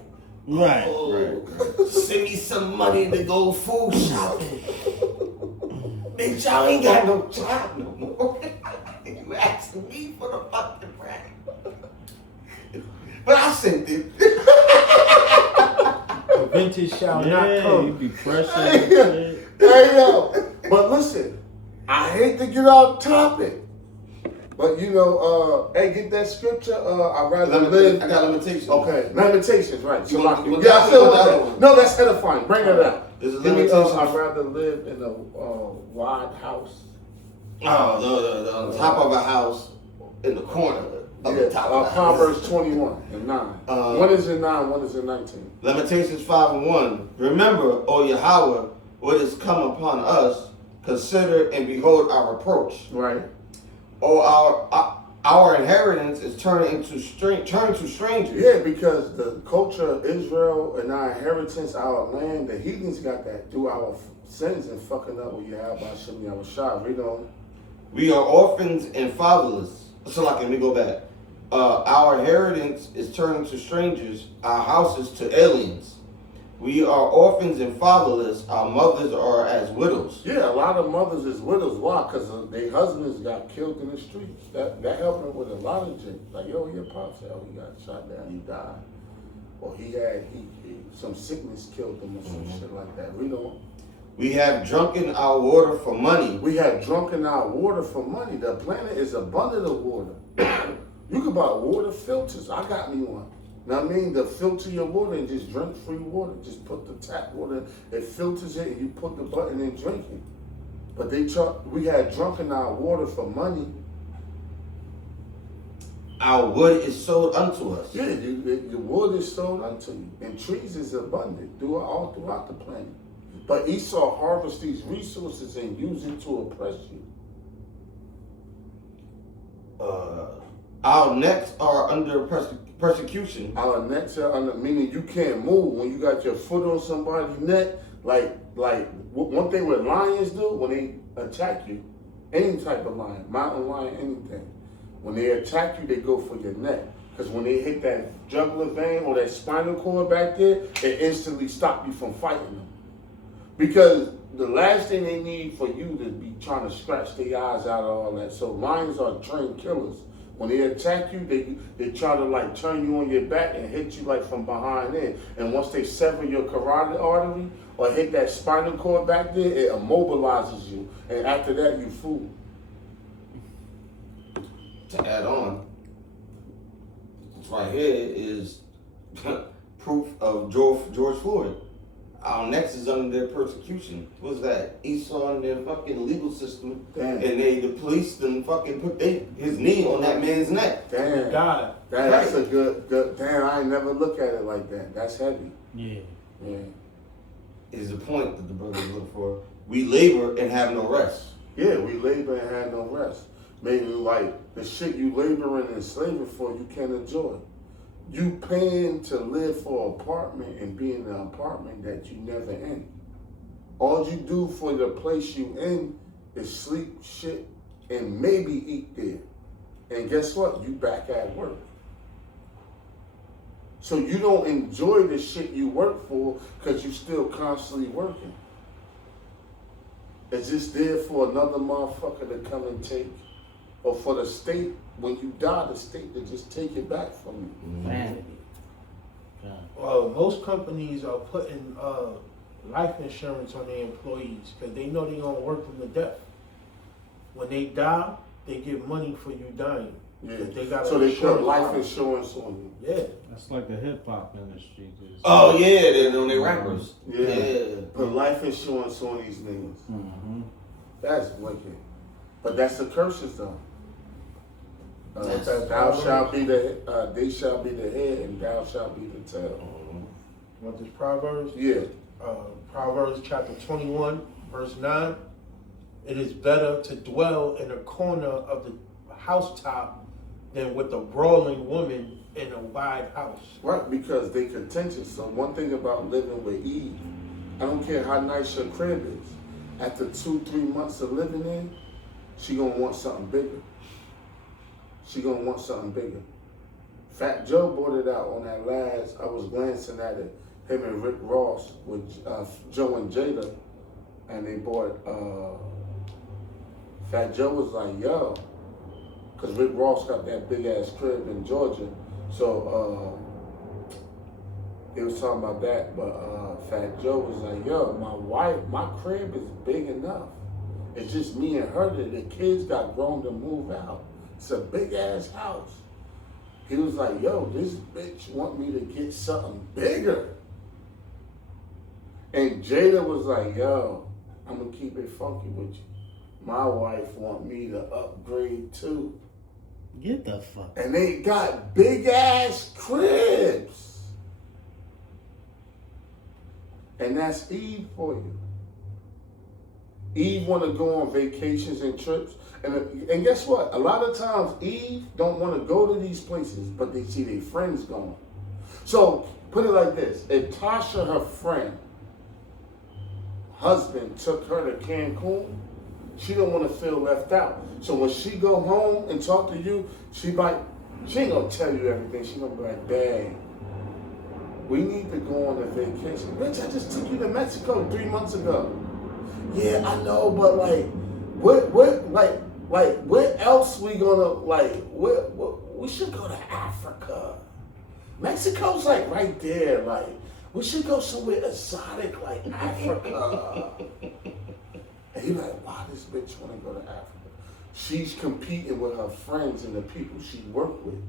Right. oh, send me some money to go food shopping. Bitch, y'all ain't got no job no more. You asking me for the fucking rent. But I sent it. The vintage shall not Yeah, you come. be pressing. Hey, hey yo, but listen, I hate to get off topic, but you know, hey, get that scripture. I'd rather live. I got limitations. Okay, limitations, right? So You want- you want yeah, that I still one or want that that. one? No, that's edifying. Bring it out. There's a Give me, limitation. I'd rather live in a wide house. Oh, the top of a house in the corner of the top of the house. Proverbs 21 and 9. One is in 9, one is in 19. Lamentations 5:1. Remember, O Yahweh, what has come upon us. Consider and behold our reproach. Right. O our inheritance is turned to strangers. Yeah, because the culture of Israel and our inheritance, our land, the heathens got that through our sins and fucking up with Yahweh Shem Yahushua. Read on. We are orphans and fatherless. So like, let me go back. Our inheritance is turned to strangers, our houses to aliens. We are orphans and fatherless. Our mothers are as widows. Yeah, a lot of mothers is widows. Why? Because their husbands got killed in the streets. That helped them with a lot of shit. Like, yo, your pops, he got shot down, he died. Or he some sickness killed him or some shit like that. Read on. We have drunken our water for money. We have drunken our water for money. The planet is abundant of water. You can buy water filters. I got me one. Know what I mean? To filter your water and just drink free water. Just put the tap water, it filters it, and you put the button and drink it. But we had drunken our water for money. Our wood is sold unto us. Yeah, the wood is sold unto you, and trees is abundant all throughout the planet. But Esau harvests these resources and use it to oppress you. Our necks are under persecution. Our necks are under, meaning you can't move when you got your foot on somebody's neck. Like one thing what lions do when they attack you, any type of lion, mountain lion, anything. When they attack you, they go for your neck. Because when they hit that jugular vein or that spinal cord back there, it instantly stop you from fighting them. Because the last thing they need for you to be trying to scratch their eyes out of all that. So lions are trained killers. When they attack you, they try to like turn you on your back and hit you like from behind in. And once they sever your carotid artery or hit that spinal cord back there, it immobilizes you. And after that, you fool. To add on, this right here is proof of George Floyd. Our necks is under their persecution. What's that? Esau and their fucking legal system. Damn. And the police then fucking put his knee on that man's neck. Damn. God. That's a good, damn, I ain't never look at it like that. That's heavy. Yeah. Yeah. Is the point that the brothers look for. We labor and have no rest. Yeah, we labor and have no rest. Meaning like the shit you laboring and slaving for, you can't enjoy. You paying to live for an apartment and be in an apartment that you never in. All you do for the place you in is sleep, shit, and maybe eat there. And guess what? You back at work. So you don't enjoy the shit you work for because you still constantly working. It's just there for another motherfucker to come and take. Or for the state, when you die, the state to just take it back from you. Vanity. Most companies are putting life insurance on their employees because they know they're gonna work them to death. When they die, they get money for you dying. Yeah. They got So they put life insurance on you. Yeah. That's like the hip hop industry. Just, Oh yeah, they're on their rappers. Yeah. Put life insurance on these niggas. Mm-hmm. That's wicked. But that's the curses though. That's- Thou shalt be they shall be the head and thou shalt be the tail. Want this Proverbs? Yeah. Proverbs chapter 21, verse 9. It is better to dwell in a corner of the housetop than with a brawling woman in a wide house. Right, because they contentious. So one thing about living with Eve, I don't care how nice your crib is. After 2-3 months of living in, she gonna want something bigger. She gonna want something bigger. Fat Joe brought it out on that last, I was glancing at it, him and Rick Ross with Joe and Jada, and they bought, Fat Joe was like, yo, because Rick Ross got that big ass crib in Georgia, so they was talking about that, but Fat Joe was like, yo, my crib is big enough. It's just me and her. The kids got grown to move out. It's a big ass house. He was like, yo, this bitch want me to get something bigger. And Jada was like, yo, I'm gonna keep it funky with you. My wife want me to upgrade too. Get the fuck. And they got big ass cribs. And that's Eve for you. Eve want to go on vacations and trips. And guess what? A lot of times Eve don't want to go to these places, but they see their friends going. So put it like this. If Tasha, her friend, husband, took her to Cancun, she don't want to feel left out. So when she go home and talk to you, she ain't gonna tell you everything. She gonna be like, babe, we need to go on a vacation. Bitch, I just took you to Mexico 3 months ago. Yeah, I know, but like, where else we gonna, we should go to Africa. Mexico's like right there, like, we should go somewhere exotic like Africa. And you're like, why this bitch wanna go to Africa? She's competing with her friends and the people she work with.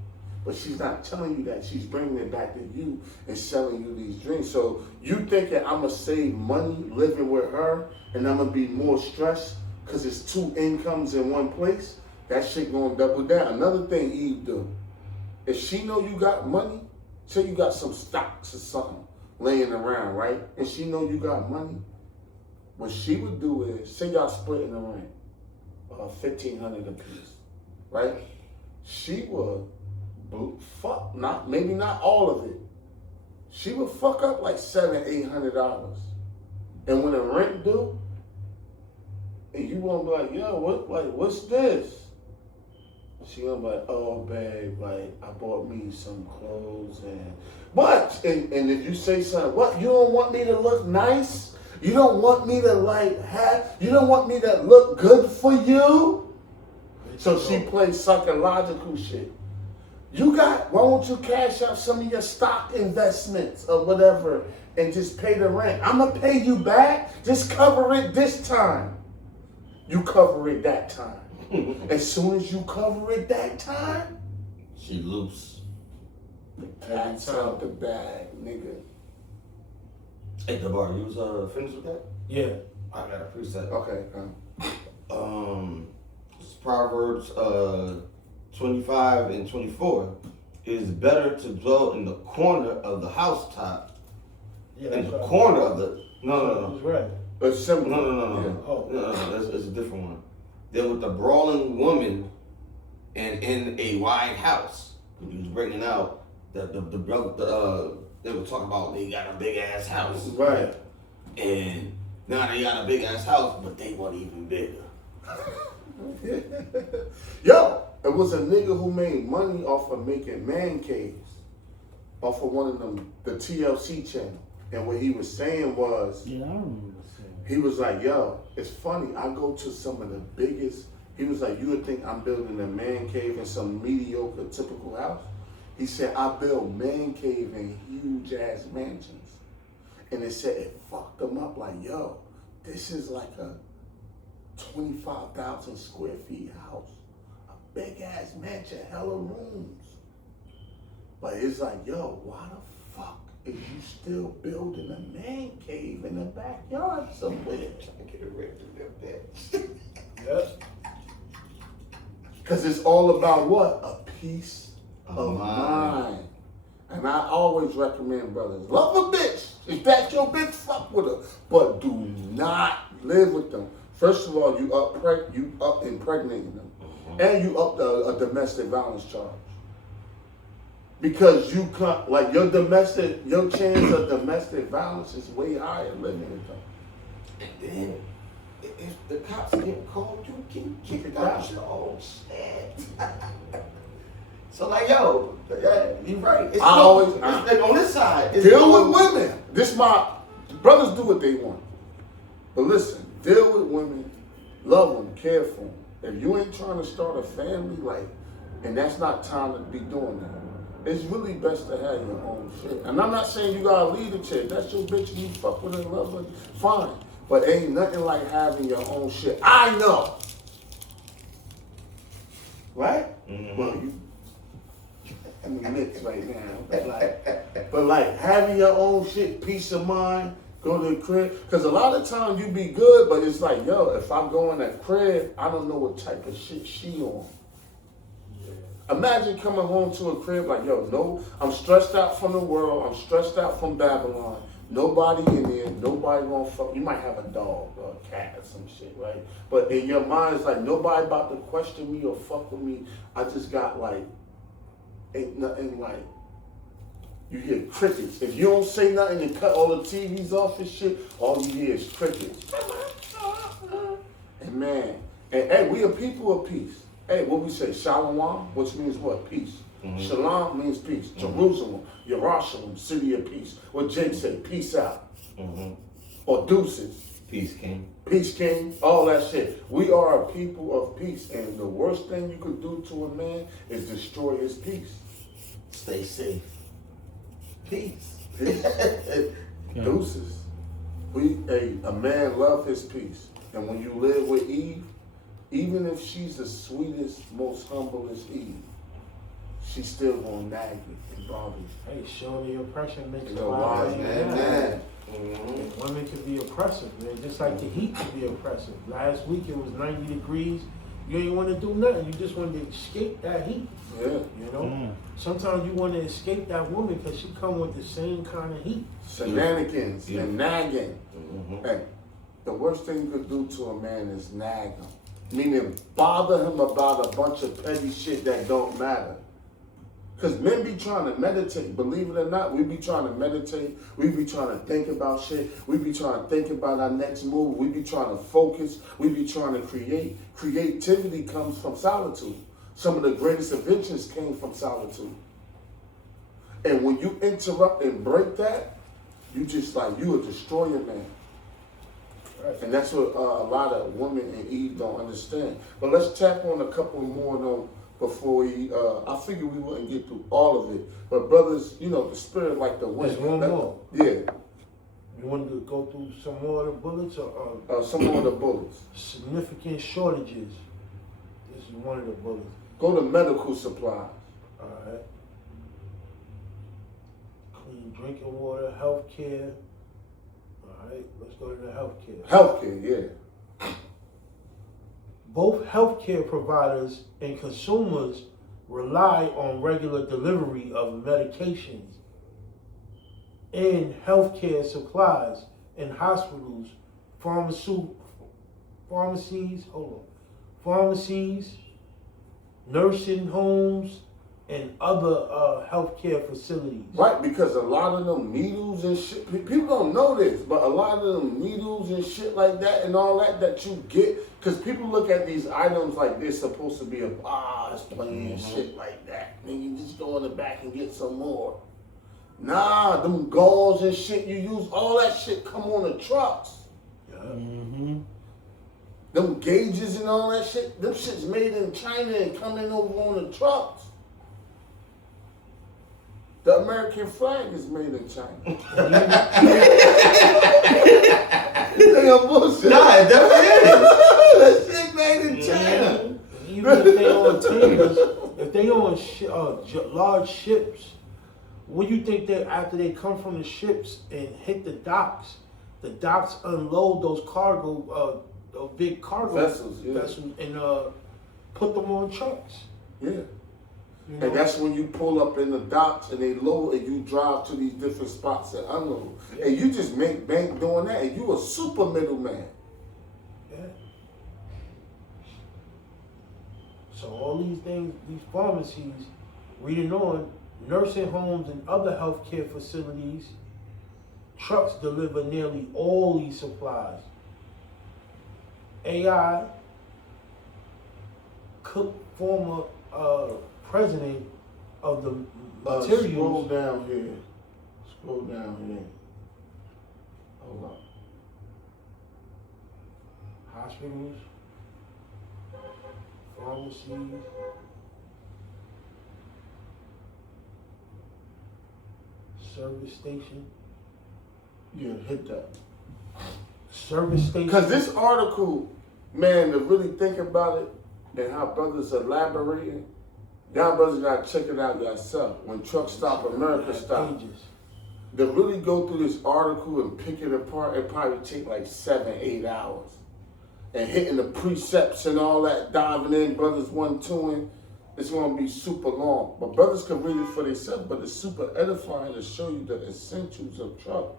But she's not telling you that. She's bringing it back to you and selling you these dreams. So you thinking I'm going to save money living with her and I'm going to be more stressed because it's 2 incomes in one place? That shit going to double down. Another thing Eve do, if she know you got money, say you got some stocks or something laying around, right? And she know you got money, what she would do is, say y'all splitting the rent, $1,500 a piece, right? She would fuck, maybe not all of it. She would fuck up like $700-800. And when the rent due, and you won't be like, yo, what's this? She gonna be like, oh babe, like I bought me some clothes and if you say something, what, you don't want me to look nice? You don't want me to you don't want me to look good for you? So she plays psychological shit. Why won't you cash out some of your stock investments or whatever and just pay the rent? I'm gonna pay you back, just cover it this time. You cover it that time. As soon as you cover it that time, she loose. That's out the bag, nigga. Hey, DeBar, you was finished with that? Yeah. I got a preset. Okay. It's Proverbs 25 and 24. It is better to dwell in the corner of the housetop, Yeah. in the corner of the no. That's right. It's simple. No. Yeah. Oh. No. That's a different one. There with the brawling woman and in a wide house. He was bringing out that the brother, they were talking about they got a big ass house. Right. And now they got a big ass house, but they want even bigger. Yo, it was a nigga who made money off of making man caves off of one of them, the TLC channel. And what he was saying was, Yeah, I remember saying. he was like, yo, it's funny, I go to some of the biggest, he was like, you would think I'm building a man cave in some mediocre, typical house. He said, I build man cave in huge ass mansions. And they said it fucked them up like, yo, this is like a 25,000 square feet house. A big ass mansion, hella rooms. But it's like, yo, why the fuck is you still building a man cave in the backyard somewhere? Trying to get it ready to that bitch. Yep. Because it's all about what? A peace of Of mind. mind. And I always recommend brothers, love a bitch. If that's your bitch, fuck with her. But do not live with them. First of all, you up impregnating them. And you up a domestic violence charge. Because you can't, like your chance of domestic violence is way higher living with them. And then, if the cops get called, you can kick it out your own shit. So like, yo, yeah, you right. It's on this side. It's Deal with women. Brothers do what they want. But listen, deal with women, love them, care for them. If you ain't trying to start a family, and that's not time to be doing that. It's really best to have your own shit. And I'm not saying you gotta leave the chick. That's your bitch and you fuck with her and love her. Fine. But ain't nothing like having your own shit. I know. Right? Mhm. Well, you in the mix right now. But having your own shit, peace of mind, go to the crib. Because a lot of times you be good, but it's like, yo, if I go in that crib, I don't know what type of shit she on. Imagine coming home to a crib like, yo, no, I'm stressed out from the world. I'm stressed out from Babylon. Nobody in there. Nobody gonna fuck. You might have a dog or a cat or some shit, right? But in your mind, it's like, nobody about to question me or fuck with me. I just got ain't nothing you hear crickets. If you don't say nothing and cut all the TVs off and shit, all you hear is crickets. And man, and hey, we a people of peace. Hey, what we say, Shalom, which means what? Peace. Mm-hmm. Shalom means peace. Jerusalem, Yerushalayim, city of peace. What Jake said, peace out. Mm-hmm. Or deuces. Peace, King. Peace King, all that shit. We are a people of peace. And the worst thing you could do to a man is destroy his peace. Stay safe. Peace. Peace. Deuces. A man love his peace. And when you live with Eve, even if she's the sweetest, most humblest Eve, she's still gonna nag you and bother you. Hey, showing the oppression makes You a know, lot wise of man, man. man. And women can be oppressive, man, just like the heat can be oppressive. Last week it was 90 degrees. You ain't want to do nothing. You just wanted to escape that heat. Yeah. You know? Sometimes you want to escape that woman because she come with the same kind of heat. Shenanigans Yeah. and nagging. Mhm. Hey, the worst thing you could do to a man is nag him. Meaning bother him about a bunch of petty shit that don't matter. Because men be trying to meditate, believe it or not, we be trying to meditate, we be trying to think about shit, we be trying to think about our next move, we be trying to focus, we be trying to create. Creativity comes from solitude. Some of the greatest inventions came from solitude. And when you interrupt and break that, you just like, you will destroy a man. Right. And that's what a lot of women and Eve don't understand. But let's tap on a couple more though before we, I figured we wouldn't get through all of it. But brothers, you know, the spirit like the wind. There's one more. Yeah, You want to go through some more of the bullets or some more of the bullets. significant shortages? This is one of the bullets. Go to medical supplies. All right. Clean drinking water, health care. All right, let's go to the health care. Healthcare, yeah. Both healthcare providers and consumers rely on regular delivery of medications and healthcare supplies in hospitals, pharmacies, nursing homes, and other healthcare facilities. Right, because a lot of them needles and shit, people don't know this, but a lot of them needles and shit like that and all that you get, because people look at these items like they're supposed to be it's plain and shit like that. And you just go in the back and get some more. Nah, them gauze and shit you use, all that shit come on the trucks. Mm-hmm. Them gauges and all that shit, them shit's made in China and coming over on the trucks. The American flag is made in China. You think I'm bullshit? Nah, it definitely is. That shit made in China. Even if they on tankers, if they on large ships, what do you think that after they come from the ships and hit the docks unload those cargo, those big cargo Vessels, yeah. and put them on trucks? Yeah. You know? And that's when you pull up in the docks and they load and you drive to these different spots and unload. Yeah. And you just make bank doing that and you a super middleman. Yeah. So all these things, these pharmacies, reading on, nursing homes and other healthcare facilities, trucks deliver nearly all these supplies. AI, Cook, former president of the Scroll materials, down here. Scroll down here. Hold on. hospitals, pharmacies, service station, Yeah, hit that. service station. Because this article, man, to really think about it and how brothers elaborating, y'all brothers gotta check it out yourself. When Truck Stop America stop, Pages. to really go through this article and pick it apart, it probably take like 7-8 hours. And hitting the precepts and all that, diving in, brothers 1-2ing, it's gonna be super long. But brothers can read it for themselves, but it's super edifying to show you the essentials of trucks.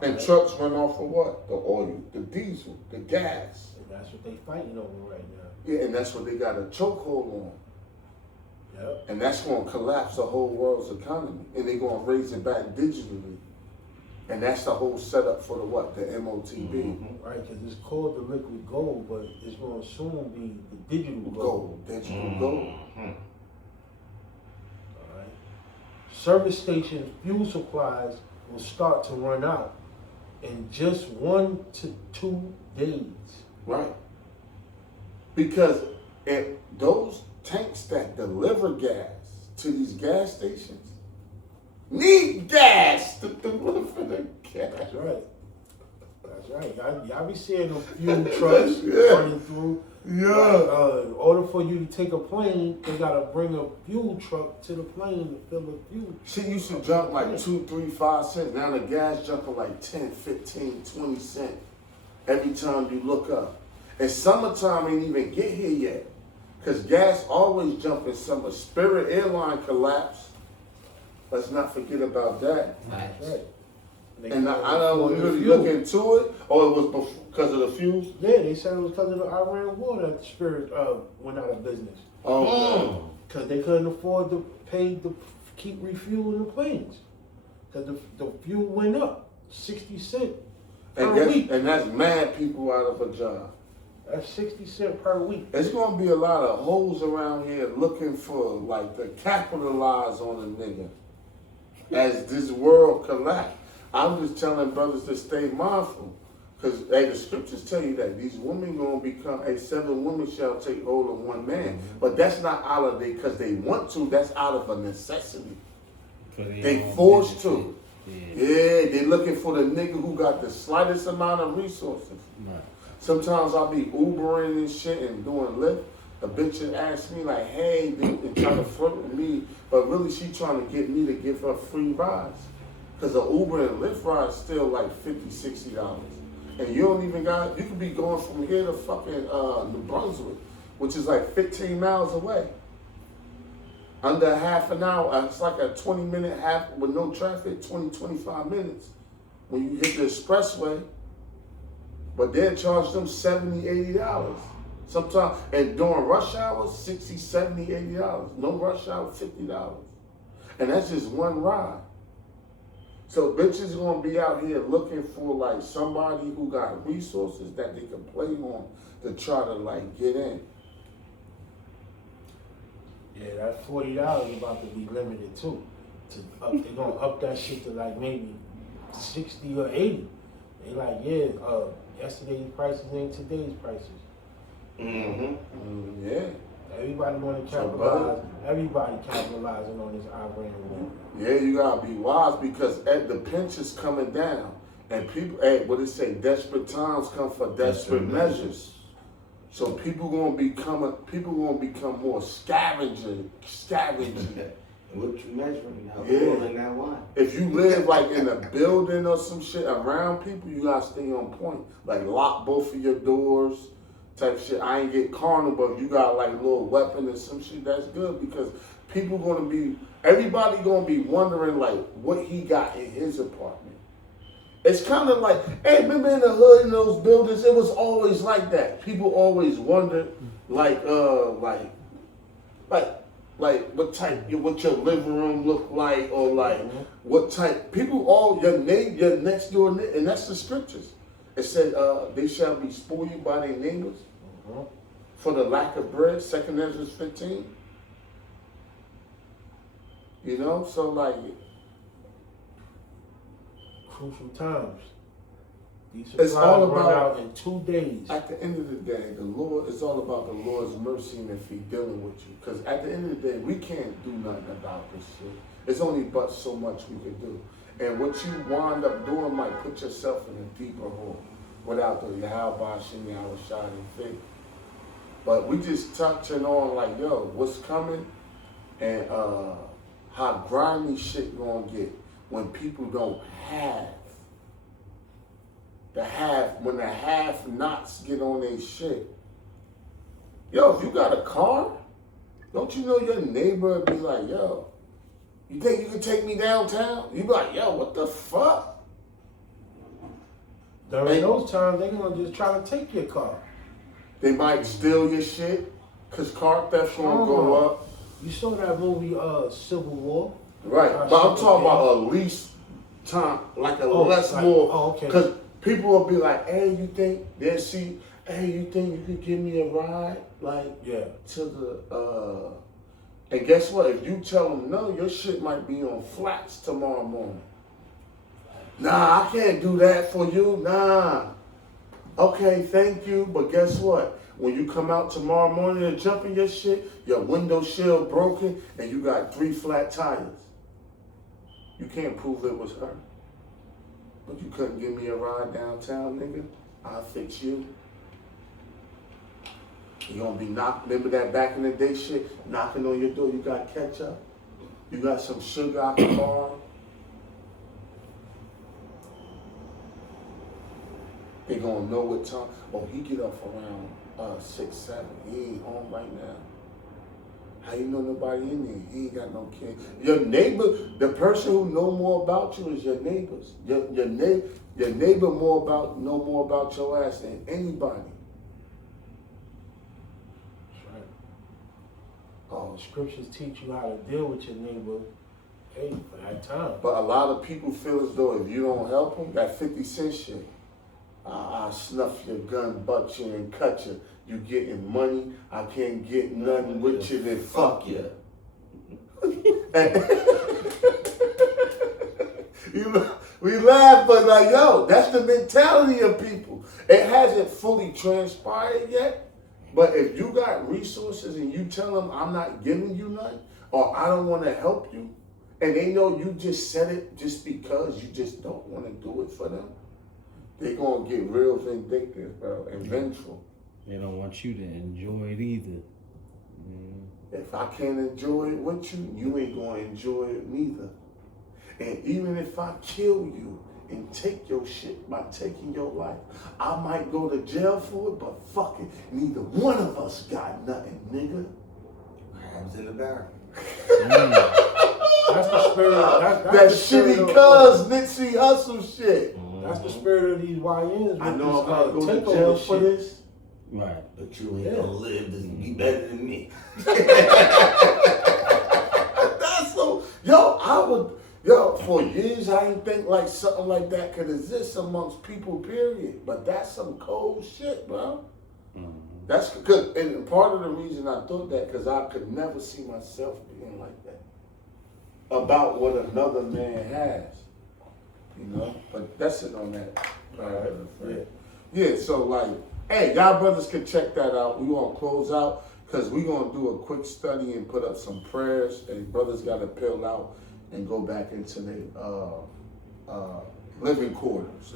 And trucks run off of what? The oil, the diesel, the gas. And that's what they fighting over right now. Yeah, and that's what they got a chokehold on. Yep. And that's gonna collapse the whole world's economy. And they're gonna raise it back digitally. And that's the whole setup for the what? The MOTB. Right, because it's called the liquid gold, but it's going to soon be the digital gold. Gold, digital gold. All right. Service station fuel supplies will start to run out in just 1 to 2 days. Right. Because those tanks that deliver gas to these gas stations need gas to deliver the gas. That's right. That's That's right. Y'all be seeing them fuel trucks Yeah. running through. Yeah. In order for you to take a plane, they gotta bring a fuel truck to the plane to fill the fuel. Shit used to jump like 2, 3, 5 cents. Now the gas jumping like 10, 15, 20 cents every time you look up. And summertime ain't even get here yet. Cause gas always jump in summer. Spirit Airline collapsed. Let's not forget about that. That's right. And I don't really look into it, or it was because of the fuel. Yeah, they said it was because of the Iran war that the Spirit went out of business. Oh, Because they couldn't afford to pay to keep refueling the planes. Because the fuel went up 60 cents per week. and that's mad people out of a job. That's 60 cents per week. There's gonna be a lot of hoes around here looking for like to capitalize on a nigga as this world collapse. I'm just telling brothers to stay mindful, because the scriptures tell you that these women gonna become 7 women shall take hold of one man, but that's not out of they because they want to. That's out of a necessity. They forced to. Yeah, they looking for the nigga who got the slightest amount of resources. Right. Sometimes I'll be Ubering and shit and doing Lyft. A bitch would ask me like, hey, dude, and try to flirt with me, but really she trying to get me to give her free rides. Because the Uber and Lyft ride is still like $50, $60. And you don't even got, you could be going from here to fucking New Brunswick, which is like 15 miles away. Under half an hour, it's like a 20-minute half with no traffic, 20, 25 minutes when you hit the expressway. But they'll charge them $70, $80. Sometimes, and during rush hours, $60, $70, $80. No rush hour, $50. And that's just one ride. So bitches gonna be out here looking for like somebody who got resources that they can play on to try to like get in. Yeah, that $40 about to be limited too. They're gonna up that shit to like maybe 60 or 80. They like, yeah, yesterday's prices ain't today's prices. Yeah. Everybody want to capitalize. Everybody capitalizing on this Iran war. Yeah, you gotta be wise because the pinch is coming down, and people, what they say, desperate times come for desperate measures. So people gonna become more scavenging. What you measuring? How Yeah. full and now why? If you live like in a building or some shit around people, you gotta stay on point. Like lock both of your doors, type shit. I ain't get carnal, but if you got like a little weapon or some shit, that's good because everybody gonna be wondering like what he got in his apartment. It's kind of like, hey, remember in the hood in those buildings, it was always like that. People always wondered like what type, what your living room look like, or like what type. People your next door, and that's the scriptures. It said they shall be spoiled by their neighbors for the lack of bread. 2 Ezra 15. You know, so like Crucial times. These It's supplies all run about- out in 2 days. at the end of the day, the Lord, it's all about the Lord's mercy and if He dealing with you. Because at the end of the day, we can't do nothing about this shit. It's only but so much we can do. And what you wind up doing might put yourself in a deeper hole without the Yahweh Shem Yahweh shining faith. But we just touching on like, yo, what's coming and how grimy shit gonna get when people don't have. When the have-nots get on their shit. Yo, if you got a car, don't you know your neighbor would be like, yo, you think you can take me downtown? You be like, yo, what the fuck? During those times, they're gonna just try to take your car. They might steal your shit, cause car theft gonna go up. You saw that movie, Civil War? Right, but I'm talking about a least time, like a less more. Oh, okay. Cause people will be like, hey, you think they'll see? Hey, you think you could give me a ride, like Yeah. to the? And guess what? If you tell them no, your shit might be on flats tomorrow morning. Nah, I can't do that for you. Nah. Okay, thank you, but guess what? When you come out tomorrow morning and jump in your shit, your window shield broken, and you got 3 flat tires. You can't prove it was her. But you couldn't give me a ride downtown, nigga? I'll fix you. You gonna be remember that back in the day shit? Knocking on your door, you got ketchup? You got some sugar I can borrow? They gonna know what time. Oh, he get up around 6, 7. He ain't home right now. How you know nobody in there? He ain't got no kid. Your neighbor, the person who know more about you is your neighbors. Your neighbor know more about your ass than anybody. That's right. Oh, The scriptures teach you how to deal with your neighbor, hey, for that time. but a lot of people feel as though if you don't help them, that 50 cent shit, I'll snuff your gun, butt you, and cut you. You getting money, I can't get nothing with you, then fuck you. We laugh, but like, yo, that's the mentality of people. It hasn't fully transpired yet, but if you got resources and you tell them I'm not giving you nothing, or I don't want to help you, and they know you just said it just because you just don't want to do it for them, they're going to get real vindictive, bro, and vengeful. They don't want you to enjoy it either. If I can't enjoy it with you, you ain't going to enjoy it neither. And even if I kill you and take your shit by taking your life, I might go to jail for it, but fuck it, neither one of us got nothing, nigga. Crabs in the barrel. That's the spirit. That's That the spirit shitty of- Nipsey Hussle shit. That's the spirit of these YNs. I know I'm about to go to takeover jail for shit. this. Right. But you ain't Yeah. gonna live to be better than me. That's so, for years I didn't think like something like that could exist amongst people, period. But that's some cold shit, bro. That's good. And part of the reason I thought that, because I could never see myself being like that about what another man has, you know. But that's it on that. Yeah. So like, hey, y'all brothers can check that out. We gonna close out because we gonna do a quick study and put up some prayers. And brothers gotta peel out and go back into their living quarters,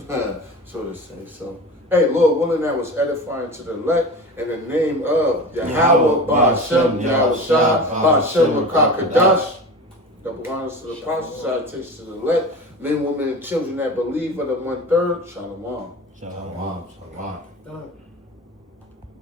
so to say. So, hey, Lord willing, that was edifying to the elect. In the name of Yahweh, Ba'Shem, Yahushua, Ba'Shem, Kakadash. Double honors to the apostles, salutations to the elect, men, women, and children that believe of the 1/3. Shalom. So, Shalom, shalom. Done.